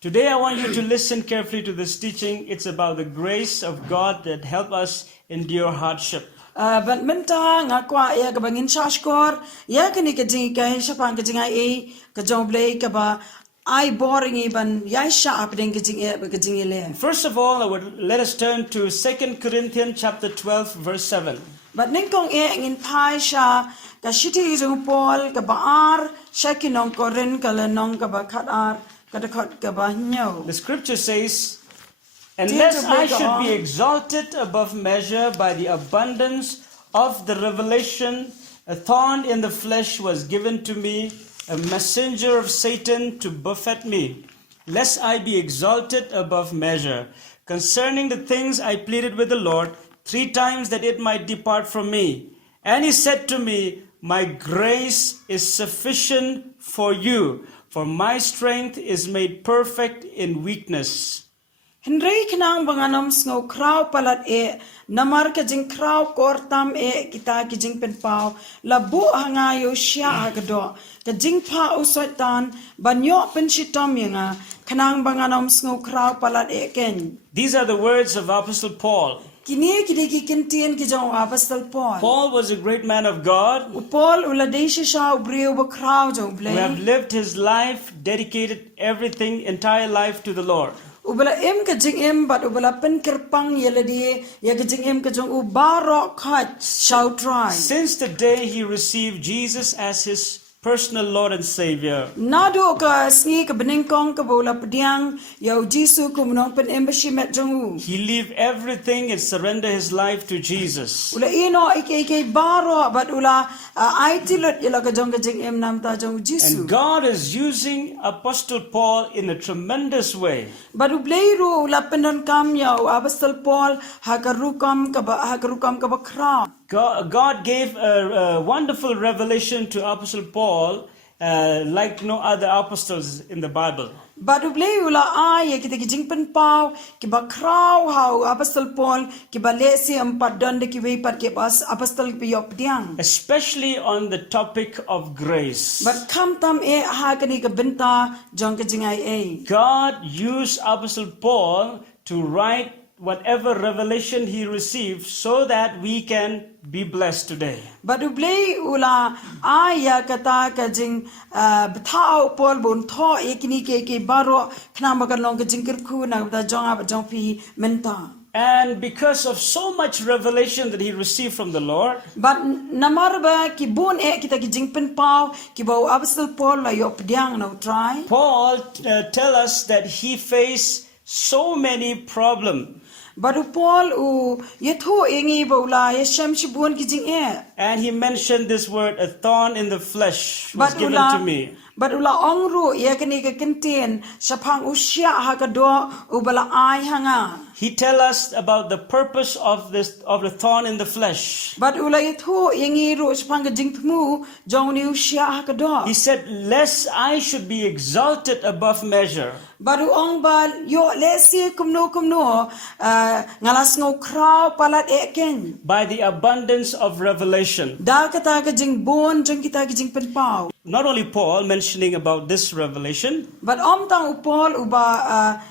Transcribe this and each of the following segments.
Today I want you to listen carefully to this teaching. It's about the grace of God that help us endure hardship. Ban menta nga kwa ya ka bangin shashkor ya ka ni ka jing ka shapang ka jing ai ka jong blay ka ba ai boring ban ya sha up ding ka jing le. First of all, let us turn to 2 Corinthians chapter 12 verse 7. But ning kong ngin pai sha ka shiti jong Paul ka ba ar shakinong korin ka le nong ka ba khat ar ka da khat ka ba nyo. The scripture says, "Unless I should be exalted above measure by the abundance of the revelation, a thorn in the flesh was given to me, a messenger of Satan to buffet me, lest I be exalted above measure. Concerning the things I pleaded with the Lord 3 times that it might depart from me. And he said to me, my grace is sufficient for you, for my strength is made perfect in weakness." Henry kinang banganom sngo kraw palat namar ka jing kraw kortam kita ki jing penpau labu hangayo sya agado ka jing pa usoitan banyo penshitom yanga kanang banganom sngo kraw palat ken. These are the words of Apostle Paul. Kini kidiki kintian ki jong Apostle Paul. Paul was a great man of God Paul uladesha sha ubriu ba kraw jong who blay. have lived his life, dedicated everything, entire life to the Lord. Ubala ka jing bat ubala pen kerpang yeladi ya ka jing ka jong ubaro khat shau try. Since the day he received Jesus as his personal Lord and Savior, Nado ka sngi ka beningkong ka bola pediang yau Jisu kumnong pen embassy met jong he leave everything and surrender his life to Jesus. ula ino ike baro bat ula aitilot ila ka jong ka jing nam ta jong Jisu. And God is using Apostle Paul in a tremendous way. But ubleiru ula pendon kam yau Apostle Paul hakarukam ka ba kra. God gave a wonderful revelation to Apostle Paul like no other apostles in the Bible. But ubleiru la ay kita ki jing pen pau ki ba kraw how Apostle Paul ki ba lesi empat don de ki wei pat ki bas Apostle pi yop diang. Especially on the topic of grace. But kam tam ha kani ka benta jong ka jingai God used Apostle Paul to write whatever revelation he received so that we can be blessed today. But ublei ula aya kata ka jing bthao Paul bon tho ekini ke baro khna makan long ka jing kirku na da jong pi menta. And because of so much revelation that he received from the Lord, But namarba ki bon kita ki jing pen pau ki bau Apostle Paul la yop diang no try. Paul tell us that he faced so many problems. Baru Paul yetho engi baula yesham shibun ki jing And he mentioned this word, a thorn in the flesh was But given to me. But ula ongru ya kani ka kintin sapang usya ha ka do ubala ai hanga. He tell us about the purpose of the thorn in the flesh. But ula yetho yengi ru sapang ka jing pmu jong ni usya ha ka do. He said, lest I should be exalted above measure. Baru ong bal yo lesi kumno ngalas ngo kraw palat eken. By the abundance of revelation. Da kata ka jing bon jong kita ka jing pen pau. Not only Paul mentioning about this revelation, But tang Paul uba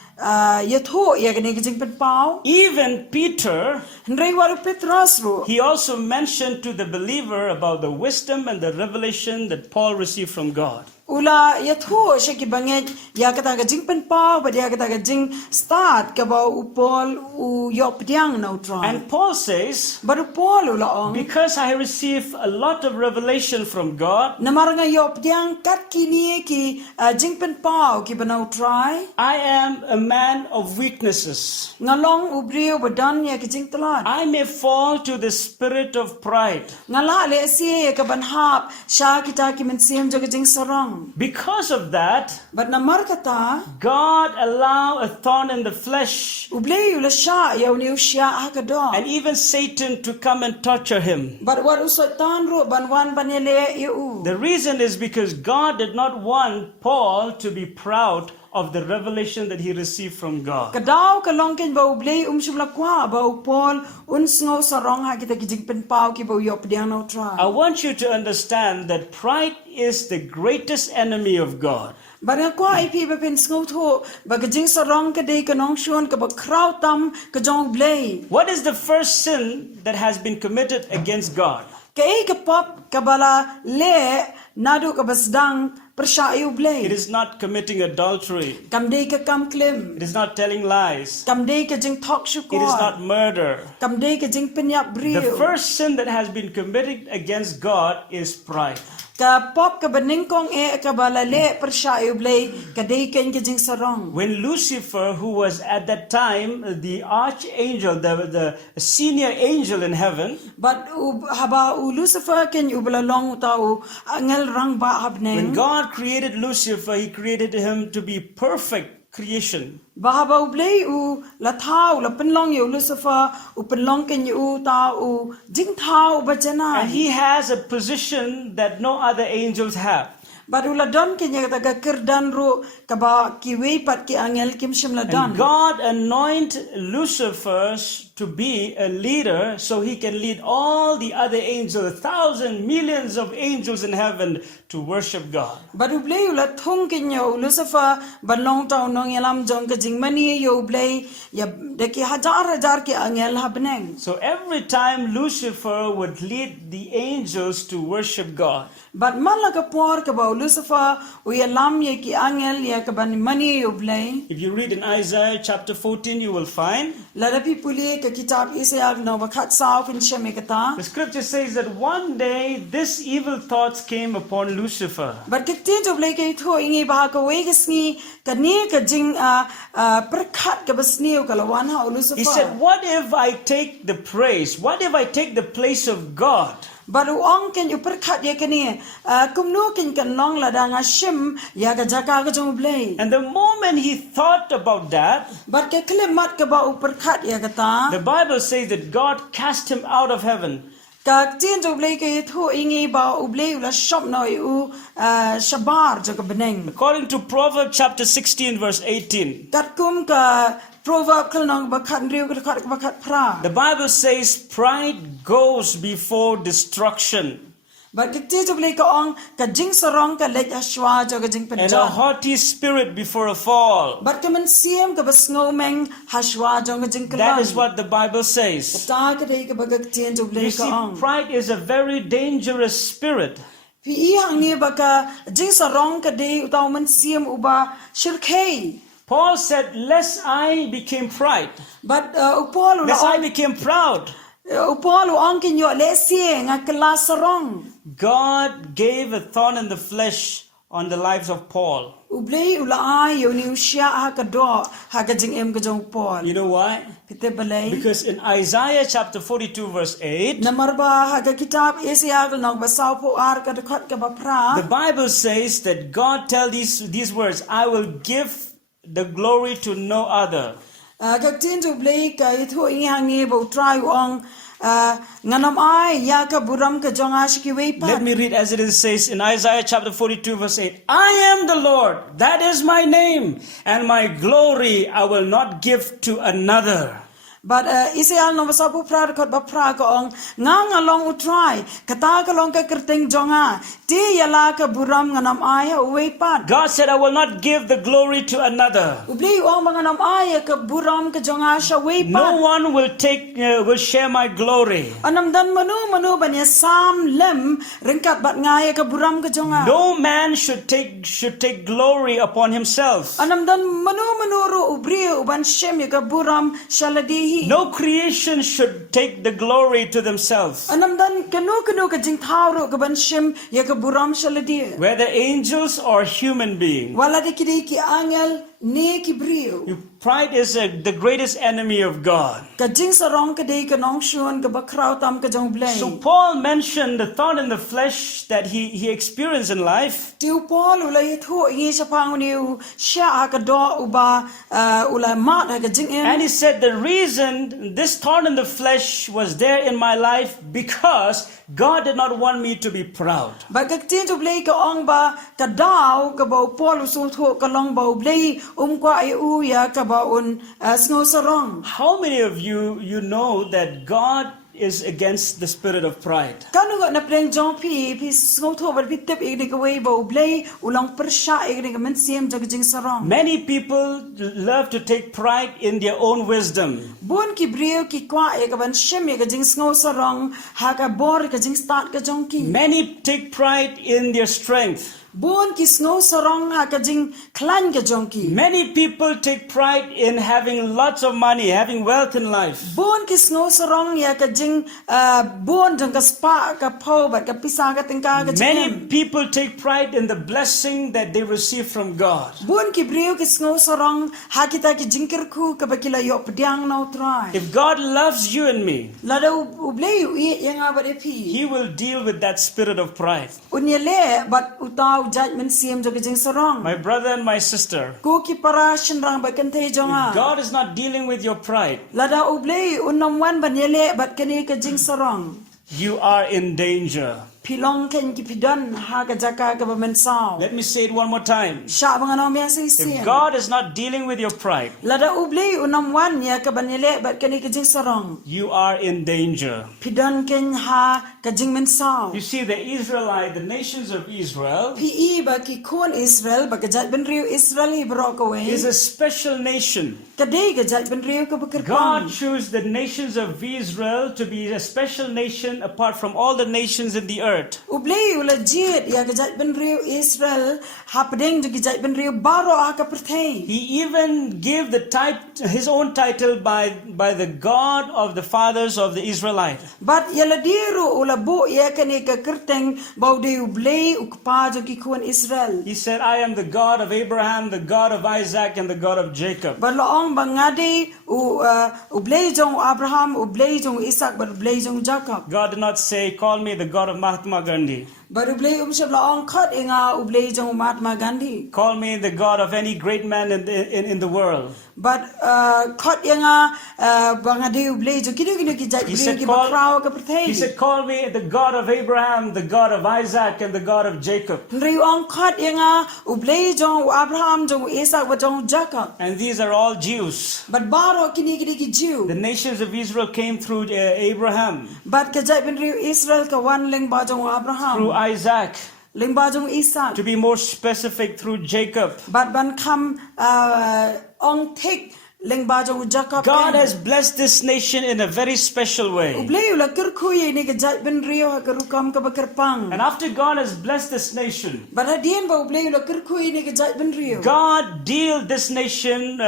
yetho ya kani ka jing pen pau. even Peter, Henry waru Petros ru. he also mentioned to the believer about the wisdom and the revelation that Paul received from God. Ula yatho siya kibanget ya kata ka jing pen pau ba dia kata ka jing start ka ba upol u yop diang no try. And Paul says, Baru Paul ula ong because I received a lot of revelation from God, namar nga yop diang kat kini ki jing pen pau ki ba no try. I am a man of weaknesses. Ngalong ubriu badan ya ki jing talat. I may fall to the spirit of pride. Ngala le si ka banhap siya kita ki mensim jo ka jing sarang. Because of that, But namar kata God allowed a thorn in the flesh ublei ula siya yaw ni siya ha ka do. and even Satan to come and torture him. But what usot tan ro banwan banele yu. The reason is because God did not want Paul to be proud of the revelation that he received from God. Kadaw kalongkin ba ublay sumla kwa ba Paul unsngo sarong ha kita kijing penpau ki ba yop diang no try. I want you to understand that pride is the greatest enemy of God. Barang ko ai pi ba pen sngo tho ba ka jing sarong ka dei ka nong shuan ka ba kraw tam ka jong blay. What is the first sin that has been committed against God? Ka ei ka pop ka bala le nadu ka basdang persyayu It blay. is not committing adultery. Kam dei ka kam klim. It is not telling lies. Kam dei ka jing tok It is syukor. not murder. Kam dei ka jing penyap The briu. first sin that has been committed against God is pride. Ka pop ka beningkong ka bala le persyayu blay ka dei ken ka jing sarong. When Lucifer, who was at that time the archangel, the senior angel in heaven, But haba u Lucifer ken u belalong tau angel rang ba when habneng. God created Lucifer, he created him to be perfect creation. Bahaba u blay u la thau la penlong yu Lucifer u penlong ken yu tau u jing thau ba And jana. he has a position that no other angels have. But u la don ken ya ta kerdan ru ka ba kiwi pat ki angel kim shim la And don. God anoint Lucifer to be a leader so he can lead all the other angels, thousands, millions of angels in heaven to worship God. But u blay u la thong ken yu Lucifer balong tau nong yalam jong ka jing mani yu blay ya de ki hajar ki angel habneng. So every time Lucifer would lead the angels to worship God, But malaga por ka ba Lucifer u ya lam ye ki angel ya ka ban mani yu blay. if you read in Isaiah chapter 14, you will find Lada pi puli ka kitab Isaiah no bakat sao kin sheme kata. the scripture says that one day this evil thoughts came upon Lucifer. But kiti jo blay kay tho ingi baha ka wegas ni ka ni ka jing perkat ka basniu ka lawan ha Lucifer. He said, what if I take the praise? What if I take the place of God? Baru ong ken u perkat ya kani kumnu ken kan long lada nga shim ya ka jaka ka jong blay. And the moment he thought about that, But ka klimat ka ba u perkat ya kata. the Bible says that God cast him out of heaven. Ka tien jo blay kay tho ingi ba u blay u la shop no u shabar jo ka beneng. According to Proverbs chapter 16 verse 18, Kat kum ka proverb kal nong bakat riu ka bakat pra. the Bible says pride goes before destruction But kiti jo blay ka ong ka jing sarong ka lej ashwa jo ka jing and a penja. haughty spirit before a fall. But ka man siem ka basngo meng hashwa jo ka jing That kalan. is what the Bible says. Ta ka dei ka bagak tien jo blay You ka see, ong. pride is a very dangerous spirit. Pi i hang ni ba ka jing sarong ka dei utaw man siem uba shirkei. Paul said, lest I became pride, But upol lest ula I became proud. upol ong kin yo le sie nga kala sarong. God gave a thorn in the flesh on the lives of Paul. Ublay ula ay yo ni usya ha ka do ha ka jing em ka jong Paul. You know why? Pite balay. Because in Isaiah chapter 42 verse 8, Namarba ha ka kitab Isaiah nang basaw po ar ka dakot ka ba pra. the Bible says that God tell these words, I will give the glory to no other. Ka tin jo blay ka itho ingi hangi bo try ong nganam ay ya ka buram ka jong ashiki we Let pa. me read as it is says in Isaiah chapter 42 verse 8. I am the Lord, that is my name, and my glory I will not give to another. But Isaiah no basaw po pra dakot ba pra ka ong nga long utry kata ka long ka kerteng jonga ti yala ka buram nganam ay ha we pa. God said, I will not give the glory to another. Ubli ong mga nam ay ka buram ka jonga sha we No pa. one will share my glory. Anam dan manu banya sam lem ringkat bat ngaya ka buram ka jonga. No man should take glory upon himself. Anam dan manu ru ubri uban shem ya ka buram shaladihi. No creation should take the glory to themselves. Anam dan kanu ka jing thau ru ka ban shem ya ka buram shaladi. Whether angels or human beings. Wala di kidi ki angel ne ki brio. Pride is the greatest enemy of God. Ka jing sarong ka dei ka nong shuan ka bakraw tam ka jong blay. So Paul mentioned the thorn in the flesh that he experienced in life. Tiu Paul ula yithu ingi sa panguniu siya ha ka do uba ula mat ha ka jing em. And he said the reason this thorn in the flesh was there in my life because God did not want me to be proud. Bagak tin tu blay ka ong ba ka daw ka ba Paul usul thu ka long ba blay kwa ai ya ka ba un sngo sarong. How many of you know that God is against the spirit of pride. Kanu nga na preng jong pi sngo tho bar pi tep ik ni ka wei ba ublei ulang persha ik ni ka men siem jog jing sarong. Many people love to take pride in their own wisdom. Bun ki brio ki kwa ek ban shem ek jing sngo sarong ha ka bor ka jing start ka jong ki. Many take pride in their strength. Bun ki sngo sarong ha ka jing klan ka jong ki. Many people take pride in having lots of money, having wealth in life. Bun ki sngo sarong ya ka jing bun jong ka spa ka pho ba ka pisa ka tingka ka jing. Many people take pride in the blessing that they receive from God. Bun ki brio ki sngo sarong ha kita ki jingkir khu ka ba kila yo pdiang no try. If God loves you and me, Lada ublei u yang aba pi. He will deal with that spirit of pride. Unyele but utau judgment siem jog jing sarong. My brother and my sister, Ko ki para shinrang ba kan thei jonga. if God is not dealing with your pride, Lada ublei unam wan ban yele but kani ka jing sarong. you are in danger. Pilong ken ki pidon ha ka jaka ka ba men sao. Let me say it one more time. Sha bang anom ya sei If siem. God is not dealing with your pride, Lada ublei unam wan ya ka ban yele but kani ka jing sarong. you are in danger. Pidon ken ha ka jing men sao. You see, the Israelite, the nations of Israel, Pi ba ki kon Israel ba ka jat ben riu Israel hi bro ka we. is a special nation. Kadai ka jat ben riu ka bakir God chose the nations of Israel to be a special nation apart from all the nations in the earth. Ublei ula jit ya gajat ben riu Israel hapdeng jo gajat ben riu baro aka perthei. He even gave his own title by the God of the fathers of the Israelite. But yala diru ula bu ya kani ka kerteng bau de ublei ukpa jo ki kuan Israel. He said, I am the God of Abraham, the God of Isaac, and the God of Jacob. But laong bangade ublei jong Abraham ublei jong Isaac but ublei jong Jacob. God did not say, call me the God of Mahatma Gandhi. But ublei umshab laong khat inga ublei jong Mahatma Gandhi. Call me the God of any great man in the world. But khat inga bangade ublei jo kinu ki jat He riu said, ki bakrao ka perthei. he said, call me the God of Abraham, the God of Isaac, and the God of Jacob. Riu ang khat inga ublei jong Abraham jong Isaac wa jong Jacob. And these are all Jews. But baro kini ki Jew. The nations of Israel came through Abraham, But kajai bin riu Israel ka wan ling ba jong Abraham. through Isaac, Ling ba jong Isaac. to be more specific, through Jacob. But ban kam ong tik ling ba jong Jacob. God has blessed this nation in a very special way. Ublei ula kerkuye ni kajai bin riu ha kerukam ka bakerpang. And after God has blessed this nation, But hadien ba ublei ula kerkuye ni kajai bin riu. God dealt this nation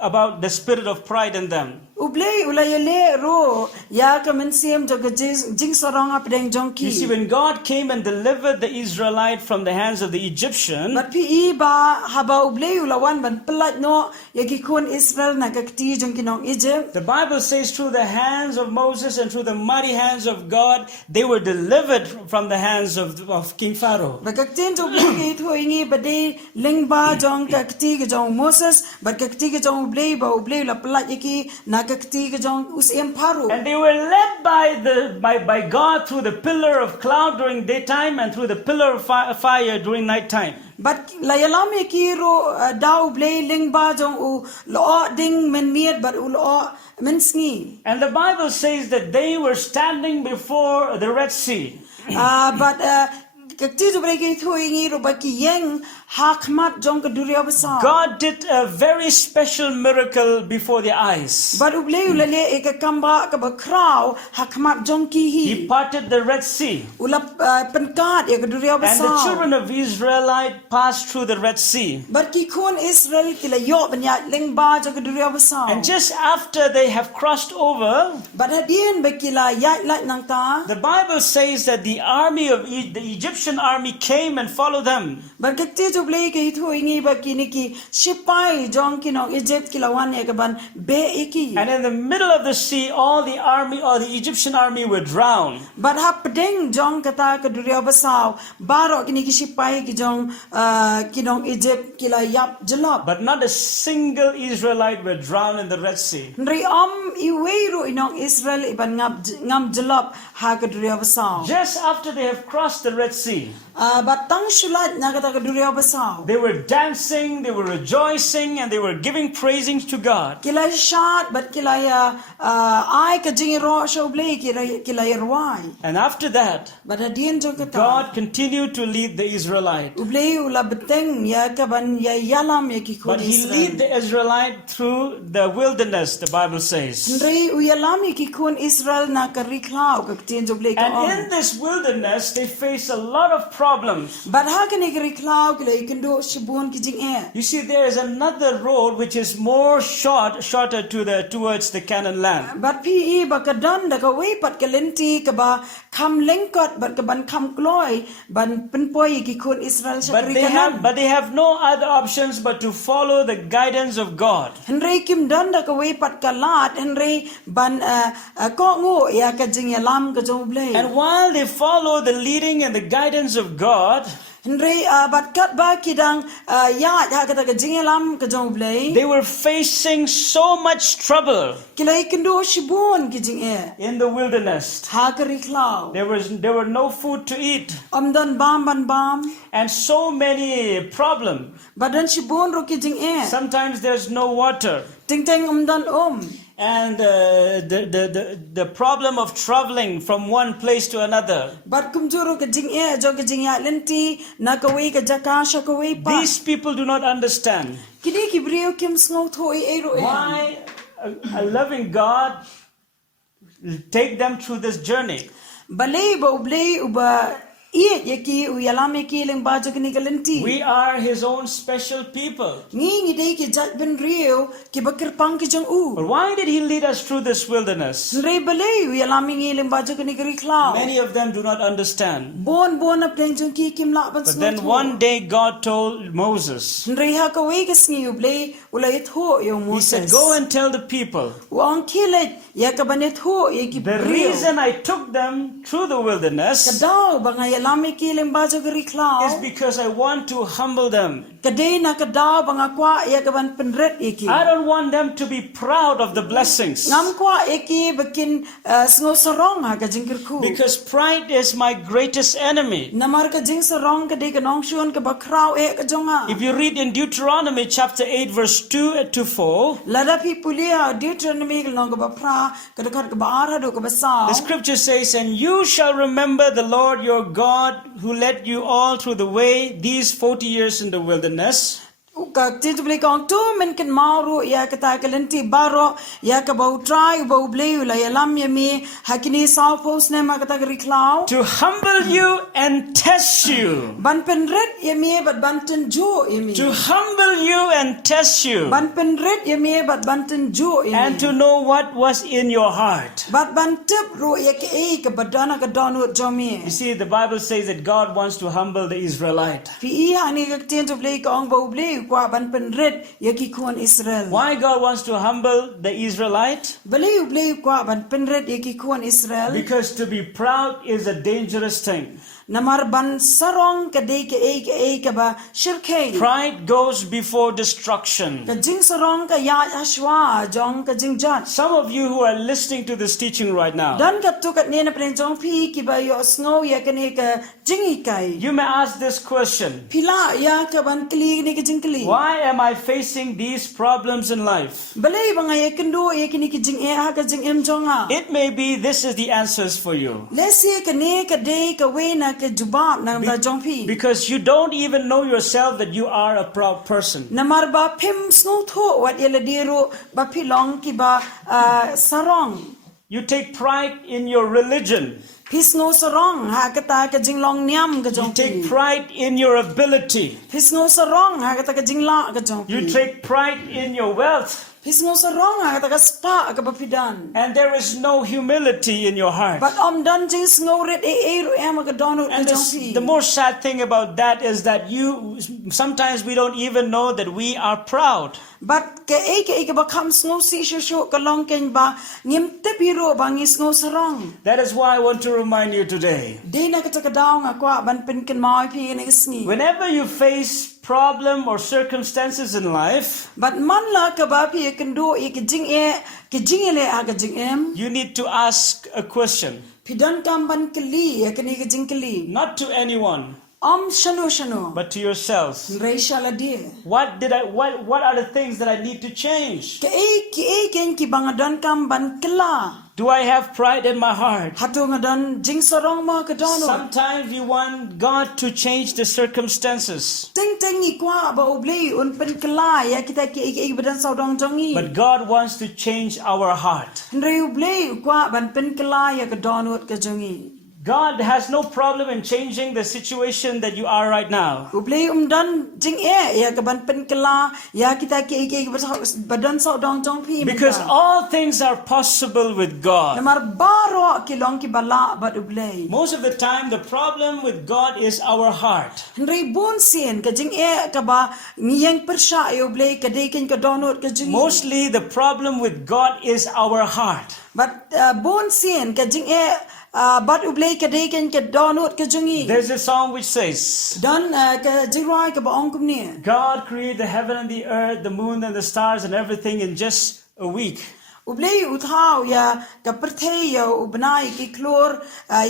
about the spirit of pride in them. Ublei ula yele ro ya ka men siem jo ka jing sarong apdeng jong ki. You see, when God came and delivered the Israelite from the hands of the Egyptian, But pi ba haba ublei ula wan ban pelat no ya ki kun Israel na ka kti jong kinong Egypt. the Bible says through the hands of Moses and through the mighty hands of God, they were delivered from the hands of King Pharaoh. Ba ka ktin jo ublei ki thu ingi ba de ling ba jong ka kti ka jong Moses ba ka kti ka jong ublei ba ublei ula pelat yaki na ka kti ka jong usiem Pharaoh. And they were led by God through the pillar of cloud during daytime and through the pillar of fire during nighttime. But la yalam yaki ro da ublei ling ba jong u lo ding men miet but u lo men sngi. And the Bible says that they were standing before the Red Sea. But kakti jo breki thu ingi ro ba ki yeng hakmat jong ka duria basa. God did a very special miracle before their eyes. But ublei ulale eka kamba ka ba kraw hakmat jong ki hi. He parted the Red Sea. Ula penkat eka duria And the basa. children of Israelite passed through the Red Sea. But ki kun Israel kila yo banya ling ba jong ka duria basa. And just after they have crossed over, But hadien ba kila yat lat nang ta. the Bible says that the army of the Egyptian army came and followed them. But kakti jo blei ke thu ingi ba kini ki sipai jong kinong Egypt kila wan eka ban be iki. And in the middle of the sea, all the army or the Egyptian army were drowned. But hapdeng jong kata ka duria basaw baro kini ki sipai ki jong kinong Egypt kila yap jelop. But not a single Israelite were drowned in the Red Sea. Nri iweiru inong Israel iban ngam jelop ha ka duria basaw. Just after they have crossed the Red Sea, But tang shulat na kata ka duria basaw basau. They were dancing, they were rejoicing, and they were giving praising to God. Kilay shat but kilay ay ka jing ro show blay kilay rwai. And after that, But adien jong kata. God continued to lead the Israelite. Ublay ula beteng ya kaban ya yalam ya kikun But he Israel. led the Israelite through the wilderness, the Bible says. Nrei uyalam ya kikun Israel na kariklau ka tien jong blay ka And in this wilderness, they face a lot of problems. But how can you kariklau kilay kendo shibun ki jing e. You see, there is another road which is more shorter towards the Canaan land. But PE bakadan da ka way pat kalenti ka ba kam lengkot but ka ban kam kloy ban penpoy ki kun Israel sa But they have no other options but to follow the guidance of God. Henry kim dan da ka way pat kalat Henry ban ko ngo ya ka jing ya lam ka jong blay. And while they follow the leading and the guidance of God, Henry bat kat ba kidang ya ka ka jing ya lam ka jong blay. they were facing so much trouble Kilay kendo shibun ki jing e. in the wilderness. Ha kariklau. There were no food to eat Amdan bam ban bam. and so many problems. Badan shibun ro ki jing e. Sometimes there's no water. Ting ting umdan And the problem of traveling from one place to another. But kumjuro ka jing e jo ka jing ya lenti na ka way ka jaka sha ka way pa. These people do not understand Kini kibrio kim sngo thoi e ro e. why a loving God take them through this journey. Balay ba ublay uba iet yaki u yalame ki leng ba jo kini ka lenti. We are His own special people. Ngi day ki jat ben rio ki bakir pang ki jong u. But why did He lead us through this wilderness? Nre balay u yalame ngi leng ba jo kini ka riklau. Many of them do not understand. Bon ap deng jong ki kim la ban But sngo. then one day God told Moses, Nre ha ka way ka sngi ublay ulay ho yo He said, Moses. go and tell the people, Wang kilet ya ka banet ho ye ki the brio. reason I took them through the wilderness Kadaw ba nga yalame kiling ba jo kariklau. is because I want to humble them. Kadai na kadaw ba nga kwa ya kaban penret iki. I don't want them to be proud of the blessings. Ngam kwa iki bakin sngo sarong ha ka jingkir ku. Because pride is my greatest enemy. Namar ka jing sarong kadai ka nong shuan ka bakraw e ka jonga. If you read in Deuteronomy chapter 8 verse 2 to 4, Lada pi pulia Deuteronomy ka nong ka bapra ka dekat ka baara do ka basaw. the scripture says, and you shall remember the Lord your God who led you all through the way these 40 years in the wilderness. Ka titu beli kong tu men ken mauru ya kata kalenti baro ya ka bau try bau bleu la ya lam ya mi hakini saw post ne ma kata riklau. To humble you and test you. Ban penret ya mi bat banten jo ya mi. To humble you and test you. Ban penret ya mi bat banten jo ya mi. And to know what was in your heart. Bat bantep ro ya ke e ka badana ka donu jo mi. You see, the Bible says that God wants to humble the Israelite. Pi i hani ka tiento blei ka ong bau bleu kwa ban penret ya ki kuan Israel. Why God wants to humble the Israelite? Bleu bleu kwa ban penret ya ki kuan Israel. Because to be proud is a dangerous thing. Namar ban sarong ka de ka e ka ba shirkei. Pride goes before destruction. Ka jing sarong ka ya ashwa jong ka jing jat. Some of you who are listening to this teaching right now, Dan ka tu kat ne na pen jong pi ki ba yo snow ya ka ne ka jing ikai. you may ask this question. Pila ya ka ban kli ne ka jing kli. Why am I facing these problems in life? Balay ba nga ya kendo ya kini ki jing e ha ka jing em jonga. It may be this is the answers for you. Lesi ka ne ka de ka we na ka jubab na da jong pi. Because you don't even know yourself that you are a proud person. Namar ba pim snow tho wat yela diro ba pilong ki ba sarong. You take pride in your religion. Pisno sarong ha kata ka jing long niam ka You jong take pi. pride in your ability. Pisno sarong ha kata ka jing la ka jong pi. You take pride in your wealth. Pisno sarong ha kata ka spa ka bapidan. And there is no humility in your heart. But dan jing sngo ret e ro em ka dono ka And jong pi. the more sad thing about that is that sometimes we don't even know that we are proud. But ka ba kam sngo si sho ka long ken ba ngim te biro ba ngi sngo sarong. That is why I want to remind you today. De na kata ka daw nga kwa ban pen ken mai pi ni sngi. Whenever you face problem or circumstances in life, But man la ka ba pi ken do e ke jing ele a ka jing em. you need to ask a question. Pidan kam ban kli e ke ni ke jing kli. Not to anyone, shanu but to yourselves. rei shaladi What are the things that I need to change? ki e ken ki bangadon kam ban kla Do I have pride in my heart? hatu ngadon jing sorong ma ka dono Sometimes you want God to change the circumstances, ting ting ni kwa ba ubli un pen kla ya kita ki badan saudong jongi but God wants to change our heart. rei ubli kwa ban pen kla ya ka dono ka jongi God has no problem in changing the situation that you are right now. ubli dan jing ya ka ban pen kla ya kita ki badan saudong jong pi Because all things are possible with God. namar baro ki long ki bala bat ubli Most of the time, the problem with God is our heart. rei bon sien ka jing ka ba ngiyang persha yo ubli ka dei ken ka dono ka jing Mostly, the problem with God is our heart. but bon sien ka jing bat ublei ka dei ken ka donut ka jungi There's a song which says, dan ka jingrai ka ba ongkum ni God created the heaven and the earth, the moon and the stars and everything in just a week. ublei uthau ya ka perthei ya ubnai ki klor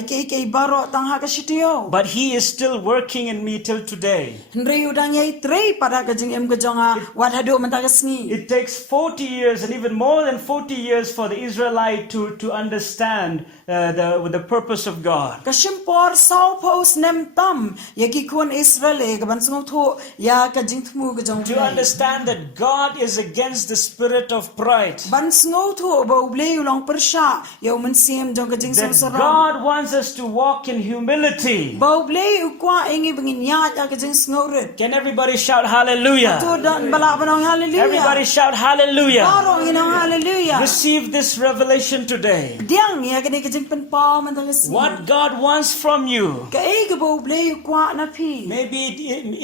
ke baro tang ha ka shitio But He is still working in me till today. nrei udang yai trei pada ka jing em ka jonga wat hado manta ka sngi It takes 40 years and even more than 40 years for the Israelite to understand the purpose of God. ka shimpor sau pos nem tam ya ki kon Israel ka ban sngo tho ya ka jing thmu ka jong To understand that God is against the spirit of pride. ban sngo tho ba ublei ulong persha ya men sim jong ka jing That song God wants us to walk in humility. Baublei ukwa ingi bengin yat ya kajing sngoret. Can everybody shout hallelujah? Tu dan bala banong hallelujah. Everybody shout hallelujah. Barong inong hallelujah. Receive this revelation today. Diang ya kani kajing penpaw mentang sni. What God wants from you. Ka e ka baublei ukwa na pi. Maybe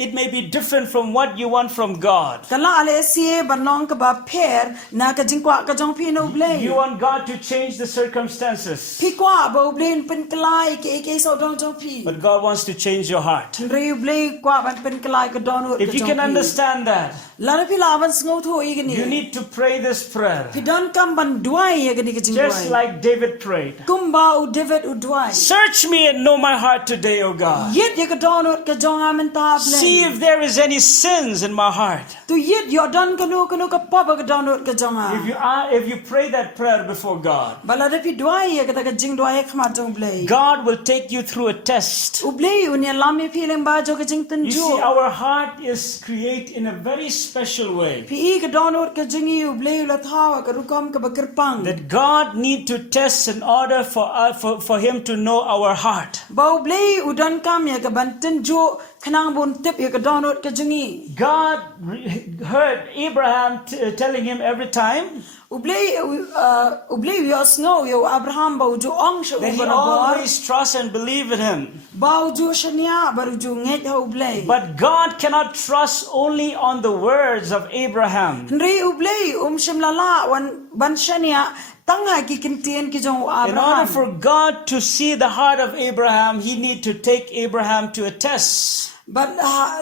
it may be different from what you want from God. Kala ale sie banong ka ba per na kajing kwa kajong pi no blei. You want God to change the circumstances. Pi kwa baublei pen kelai ke so dong jong pi. But God wants to change your heart. Rei blei kwa ban pen kelai ka donut. If you can understand that, La pi la ban sngo tho igani. you need to pray this prayer. Pi don kam ban duai ya kani kajing Just duai. like David prayed. Kumba u David u duai. Search me and know my heart today, O God. Yet ya ka donut ka jong amen ta blei. See if there is any sins in my heart. Tu yet yo don kanu ka papa ka donut ka jong a. If you pray that prayer before God, Bala de pi duai ya ka ta ka jing duai khma jong blei. God will take you through a test. U blei u ne lami feeling ba jo ka jing tan You jo. see, our heart is created in a very special way. Pi I ka donut ka jingi u blei u la thawa ka rukom ka bakirpang. That God need to test in order for Him to know our heart. Ba u blei u don kam ya ka banten jo khanang bun tip ya ka donut ka jingi. God heard Abraham telling him every time U blei yo snow yo Abraham ba u jo ong sha u that he ba bor. always trust and believe in Him. Ba u jo shania baru jo nget ha u blei. But God cannot trust only on the words of Abraham. Nri u blei shimlala wan ban shania tanga ki kintien ki jong In order Abraham. for God to see the heart of Abraham, He need to take Abraham to a test. But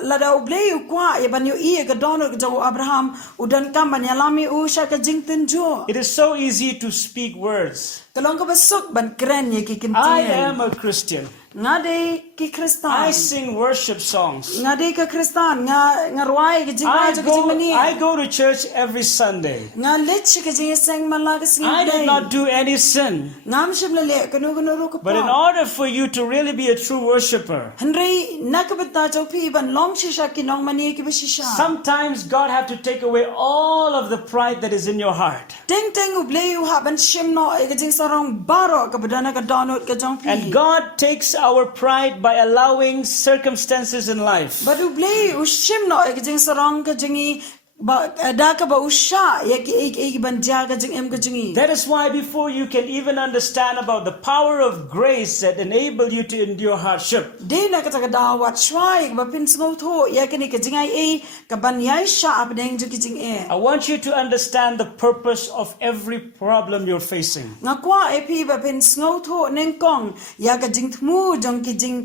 lada ublei ukwa ya ban yo I ka donut ka jong Abraham u dan kam ban yalami u sha ka jingten jo. It is so easy to speak words. Kalong ka basuk ban kren ya ki I kintien. am a Christian. Ngade ki Kristan. I sing worship songs. Ngade ka Kristan nga ruai ka jingwa ka jingmani. I go to church every Sunday. Nga lech ka jing sang mala ka sing. I did not do any sin. Ngam shimlale kanu ru ka. But in order for you to really be a true worshiper, Henry nakabata chopi ban long shisha ki nong mani ki bishisha. sometimes God have to take away all of the pride that is in your heart. Teng teng ublei u haban shimno ka jing sarong baro ka badana ka donut ka jong pi. And God takes our pride by allowing circumstances in life. But ublei u shimno ka jing sarong ka jingi ba da ka ba usha ya ki ban ja ka jing em ka jingi. That is why before you can even understand about the power of grace that enable you to endure hardship, De na ka ta da wat shwai ba pin sngo tho ya ki ni ka jingai ka ban yai sha abdeng ju ki jing I want you to understand the purpose of every problem you're facing. nga kwa pi ba pin sngo tho neng kong ya ka jing thmu jong ki jing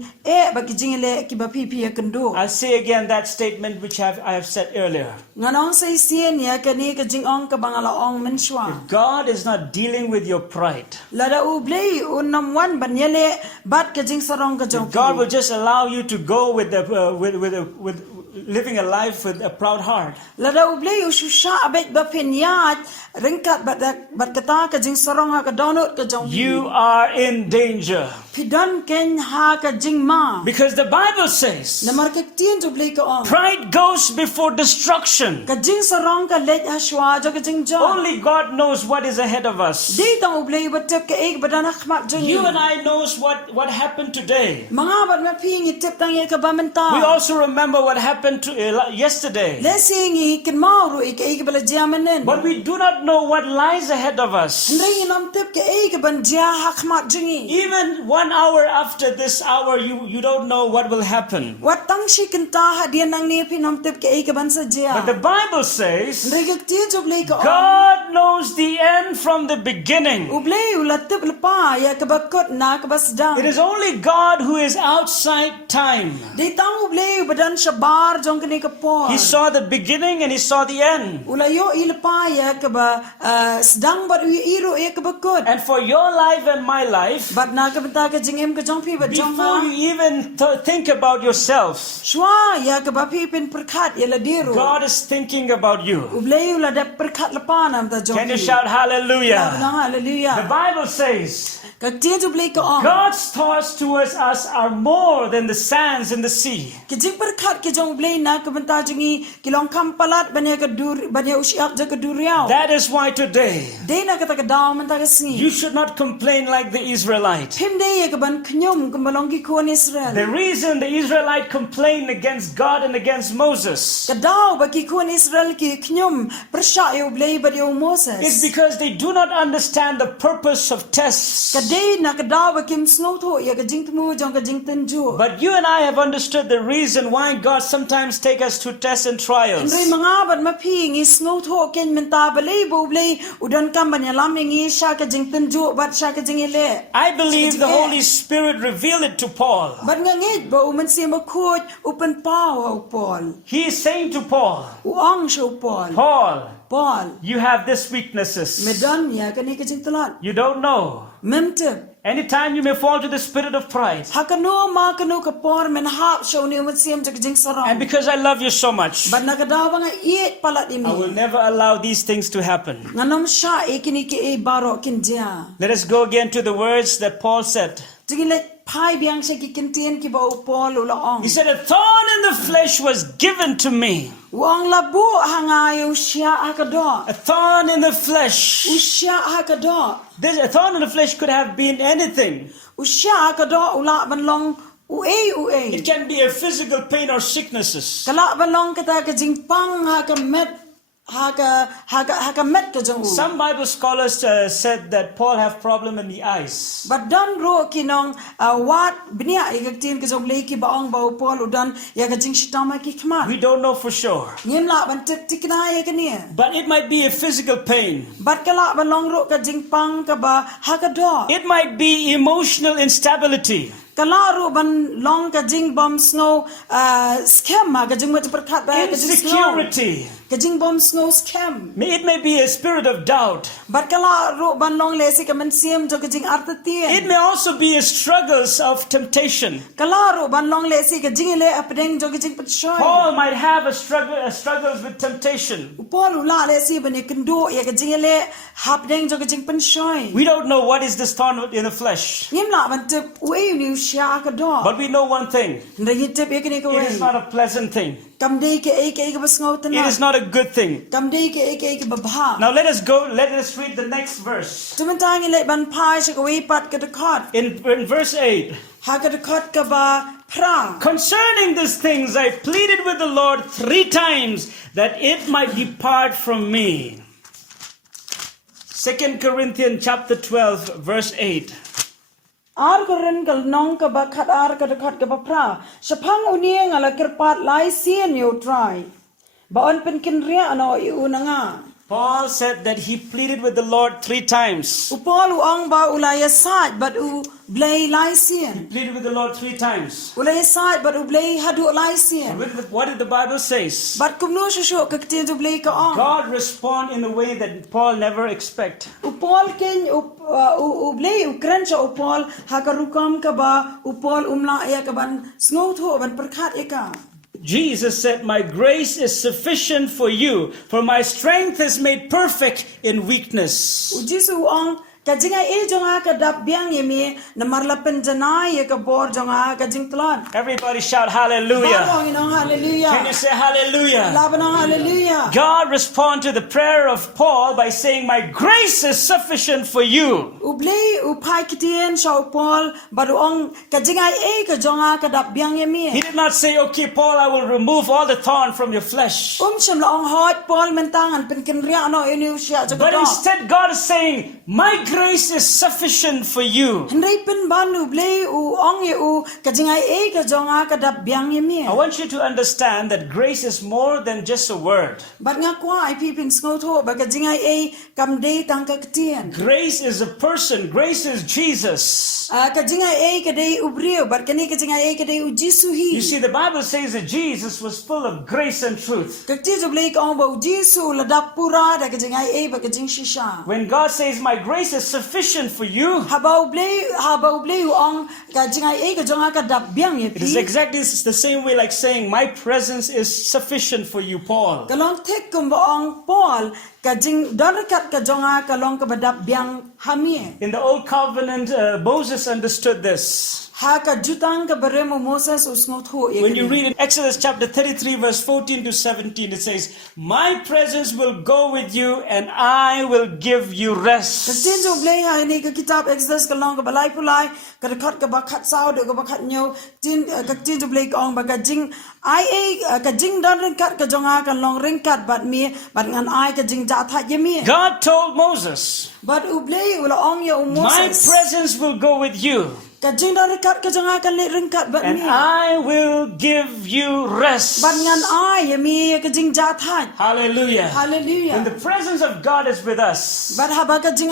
ba ki jing le ki ba pi ya kendo. I'll say again that statement which I have said earlier. Nga nong ong say sien ya kani ka jing ong ka bangala ong men shwa God is not dealing with your pride. lada ublei unam wan banyele bat ka jing sarong ka jong God will just allow you to go with with living a life with a proud heart. lada ublei ushusha abet ba pinyat ringkat bat kata ka jing sarong ha ka donot ka jong You are in danger. pidan ken ha ka jing ma Because the Bible says namar ka tien ublei ka ong pride goes before destruction. ka jing sarong ka let ha shwa jo ka jing jo Only God knows what is ahead of us. di tang ublei batep ka ek badana khmat jong You and I knows what happened today. mga bat ma pingi tip tang ye ka ba menta We also remember what happened to yesterday. lesingi ken mauru ik ek bala jamanen But we do not know what lies ahead of us. ndai nam tip ka ek ban dia hakmat jingi Even 1 hour after this hour, you don't know what will happen. wat tang shi ken ta ha dia nang ne pinam tip ka ek ban sa dia But the Bible says ndai ka ti ublei ka God knows the end from the beginning. ublei ulatip lepa ya ka bakot na ka basdang It is only God who is outside time. di tang ublei badan shabar jong kene ka por He saw the beginning and he saw the end. ulayo ilpa ya ka ba sedang bat iro ya ka bakot And for your life and my life, bat na ka bata ka jingem ka jong pi ba jong before you even think about yourself, shwa ya ka ba pi pin perkat ya la diru God is thinking about you. ublei ula da perkat lepa nam ta jong Can you shout hallelujah? hallelujah The Bible says ka ti ublei ka ong God's thoughts towards us are more than the sands in the sea. ki jing perkat ki jong ublei na ka banta jingi kilong kampalat banya ka dur banya usiak ja ka duriao That is why today de na ka ta ka daw man ta ka sni you should not complain like the Israelite. Pim de ya ka ban knyum kumbalong ki kon Israel The reason the Israelite complained against God and against Moses ka daw ba ki kon Israel ki knyum persha yo ublei ba yo is Moses because they do not understand the purpose of tests. ka de na ka daw ba kim snotho ya ka jing tmu jong ka jing tenju But you and I have understood the reason why God sometimes take us through tests and trials. Ndoi mga bat maping is snotho ken menta balei bo ublei udan kam banya laming i sha ka jing tenju bat sha ka jing ile I believe the Holy Spirit revealed it to Paul. bat nga ngit ba uman siya makot upan pao o Paul He is saying to Paul, uang siya o Paul Paul you have these weaknesses. medan ya kani ka jing talat You don't know. memtip Anytime you may fall to the spirit of pride. hakano ma kano ka por men hap siya ni uman siya ka jing And sarang because I love you so much, bat nakadaw ba nga iit palat I will imi never allow these things to happen. nganom siya ikini ki e baro kin dia Let us go again to the words that Paul said. Tingile pai biang siya kikintien ki ba o Paul ulaong He said, a thorn in the flesh was given to me. Wang labu hangayo siya akado. A thorn in the flesh. Usya akado. A thorn in the flesh could have been anything. Usya akado ula banlong ue. It can be a physical pain or sicknesses. Kala banlong kata ka jingpang haka met ka jong. Some Bible scholars said that Paul have problem in the eyes. But dan ro kinong wat bnia igagtin ka jong leki baong ba Paul udan ya ka jing shitama ki kman. We don't know for sure. Ngim la ban tikna ya kania. But it might be a physical pain. But kala banlong ro ka jingpang ka ba haka do. It might be emotional instability. Kalaro ban long ka jing bom snow scam ka jing mat perkat ba ka jing snow Insecurity. ka jing bom snow scam It may be a spirit of doubt. but kalaro ban long lesi ka man siam jo ka jing It artatien may also be a struggles of temptation. kalaro ban long lesi ka jing le apdeng jo ka jing patshoy Paul might have a struggles with temptation. Paul ula lesi ban ikndo ya ka jing le hapdeng jo ka jing panshoy We don't know what is this thorn in the flesh. nim la ban tip we ni sha ka do But we know one thing. ngi tip ekni ka It is we not a pleasant thing. kam dei ke ek basngaw It tana is not a good thing. kam dei ke ek babha Now let us read the next verse. Tumentang ilay ban pai sa kawi pat kadakot. In verse 8. Hakadakot ka ba pra. Concerning these things, I pleaded with the Lord 3 times that it might depart from me. 2 Corinthians chapter 12, verse 8. Ar ko rin kal nong ka ba kat ar kadakot ka ba pra. Sapang unia nga lakirpat lai siyan yo try. Baon pen kinria ano iuna nga. Paul said that he pleaded with the Lord 3 times. U Paul u ong ba ulaya sat but u blay lai sien. Pleaded with the Lord 3 times. Ulaya sat but u blay hadu lai sien. What did the Bible says? But kum no shusho ka tin tu blay ka ong. God respond in a way that Paul never expect. U Paul ken u blay u krancha u Paul hakarukam ka ba u Paul umla ya ka ban sngot ho ban perkhat eka. Jesus said, "My grace is sufficient for you, for my strength is made perfect in weakness." U Jesu ong ka jinga e jonga ka dap biang yemi na marla penjana ye ka bor jonga ka jing tlan. Everybody shout hallelujah. Ba ong hallelujah. Can you say hallelujah? Labana hallelujah. God respond to the prayer of Paul by saying, "My grace is sufficient for you." U blay u pai kitien shau Paul baru ong ka jinga e ka jonga ka dap biang yemi. He did not say, "Okay, Paul, I will remove all the thorn from your flesh." Sham la ong hot Paul mentangan pen ken ria no inu sia But jaga. instead, God is saying, "My grace is sufficient for you." Henry pen banu blay u ong ye u ka jinga e ka jonga ka dap biang yemi. I want you to understand that grace is more than just a word. Bat nga kwa ai pi pin sngot ho ba ka jinga e kam de tang ka kitien. Grace is a person. Grace is Jesus. Ka jinga e ka de u brio bat ka ni ka jinga e ka de u Jesu hi. You see, the Bible says that Jesus was full of grace and truth. Ka ti jo blay ka ong ba u Jesu la dap pura da ka jinga e ba ka jing shisha. When God says, "My grace is sufficient for you," Habau blay u ong ka jinga e ka jonga ka dap biang ye it is pi. exactly the same way like saying, "My presence is sufficient for you, Paul." Kalong tek kum ba ong Paul ka jing darakat ka jonga ka long ka badap biang hamie. In the Old Covenant, Moses understood this. Ha ka jutang ka baremo Moses usngot ho ye. When you read in Exodus chapter 33 verse 14 to 17, it says, "My presence will go with you and I will give you Ka rest." tin jo blay ha ni ka kitab Exodus ka long ka balai pulai ka khat ka ba khat sao de ka ba khat nyo tin ka tin jo blay ka ong ba ka jing ai e ka jing dan ring kat ka jonga ka long ring kat bat mi bat ngan ai ka jing ja tha ye mi. God told Moses, But u blay u la ong ye u "My Moses. presence will go with you Ka jing dan ring kat ka jonga ka le ring kat bat and mi. I will give you rest." Bat ngan ai ye mi ka jing ja tha. Hallelujah. Hallelujah. When the presence of God is with us, But haba ka jing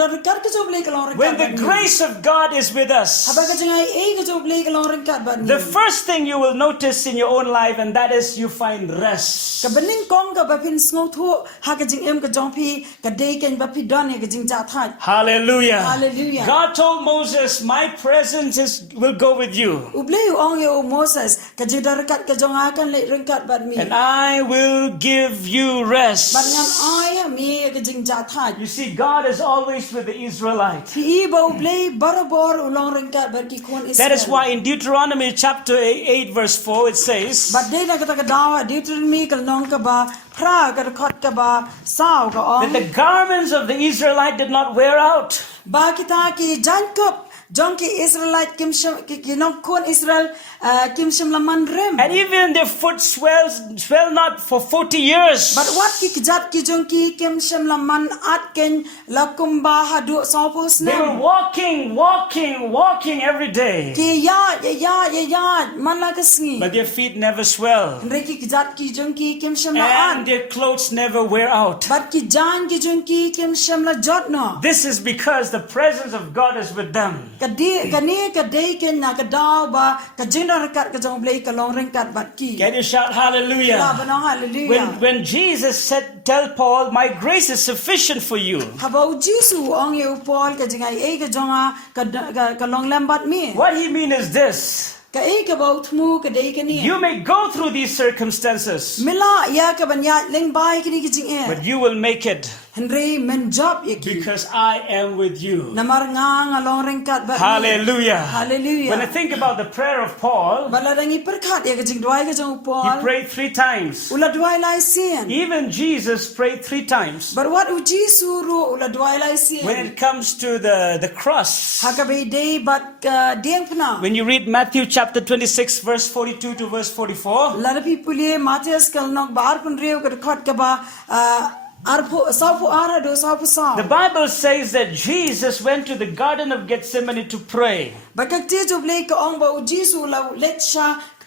dar kar ka jo blay ka long ring when kat. the grace of God is with us, Haba ka jing ai e ka jo blay ka long ring kat bat mi. the first thing you will notice in your own life, and that is you find rest. Ka bening kong ka ba pin sngo thu ha ka jing em ka jong pi ka de ken ba pi don ka jing ja tha. Hallelujah. Hallelujah. God told Moses, "My presence will go with you U blay u ong ye u Moses ka jing dar kat ka jong ha kan le ring kat bat mi. and I will give you rest." Bat ngan ai ha mi ka jing ja tha. You see, God is always with the Israelites. Pi I ba u blay barabor u long ring kat bat ki kon Israel. That is why in Deuteronomy chapter 8 verse 4 it says, Bat de na ka ta ka dawa Deuteronomy ka nong ka ba pra ka khot ka ba sao ka that ong. the garments of the Israelite did not wear out. Ba kita ki Jacob jong ki Israelite kim sham ki nong kon Israel kim sham la man rem. And even their foot swell not for 40 years. But what ki kijat ki jong ki kim sham la man at ken la kumba hadu saupos They were nem. walking every day. Ki ya man la kasngi. But their feet never swell. Re ki kijat ki jong ki kim sham la And an. their clothes never wear out. But ki jan ki jong ki kim sham la jot no. This is because the presence of God is with them. Ka de ken na ka daw ba ka jing na kat ka jong blay ka long ring kat bat ki. Can you shout hallelujah? La ba no hallelujah. When Jesus tell Paul, "My grace is sufficient for you," Habau Jesu ong ye Paul ka jingai e ka jonga ka long lambat mi. what he mean is this: Ka e ka bau thmu ka dei ka ni. you may go through these circumstances, Mila ya ka banya leng bai ka ni ka jing e. but you will make it Henry men job ye ki. because I am with you. Namar nga long ring kat ba. Hallelujah. Hallelujah. When I think about the prayer of Paul, Balarangi perkhat ye ka jing dwai ka jong he Paul. prayed 3 times. Ula dwai lai sien. Even Jesus prayed 3 times. But what u Jesu ru ula dwai lai sien. When it comes to the cross, Ha ka be dei bat ka dieng pna. when you read Matthew chapter 26 verse 42 to verse 44, Lara people ye Matthias kal nok bar pun reu ka khat ka ba arpo saupu ara do saupu sa. the Bible says that Jesus went to the Garden of Gethsemane to pray. Bakak ti jo blay ka ong ba u Jesu la let sha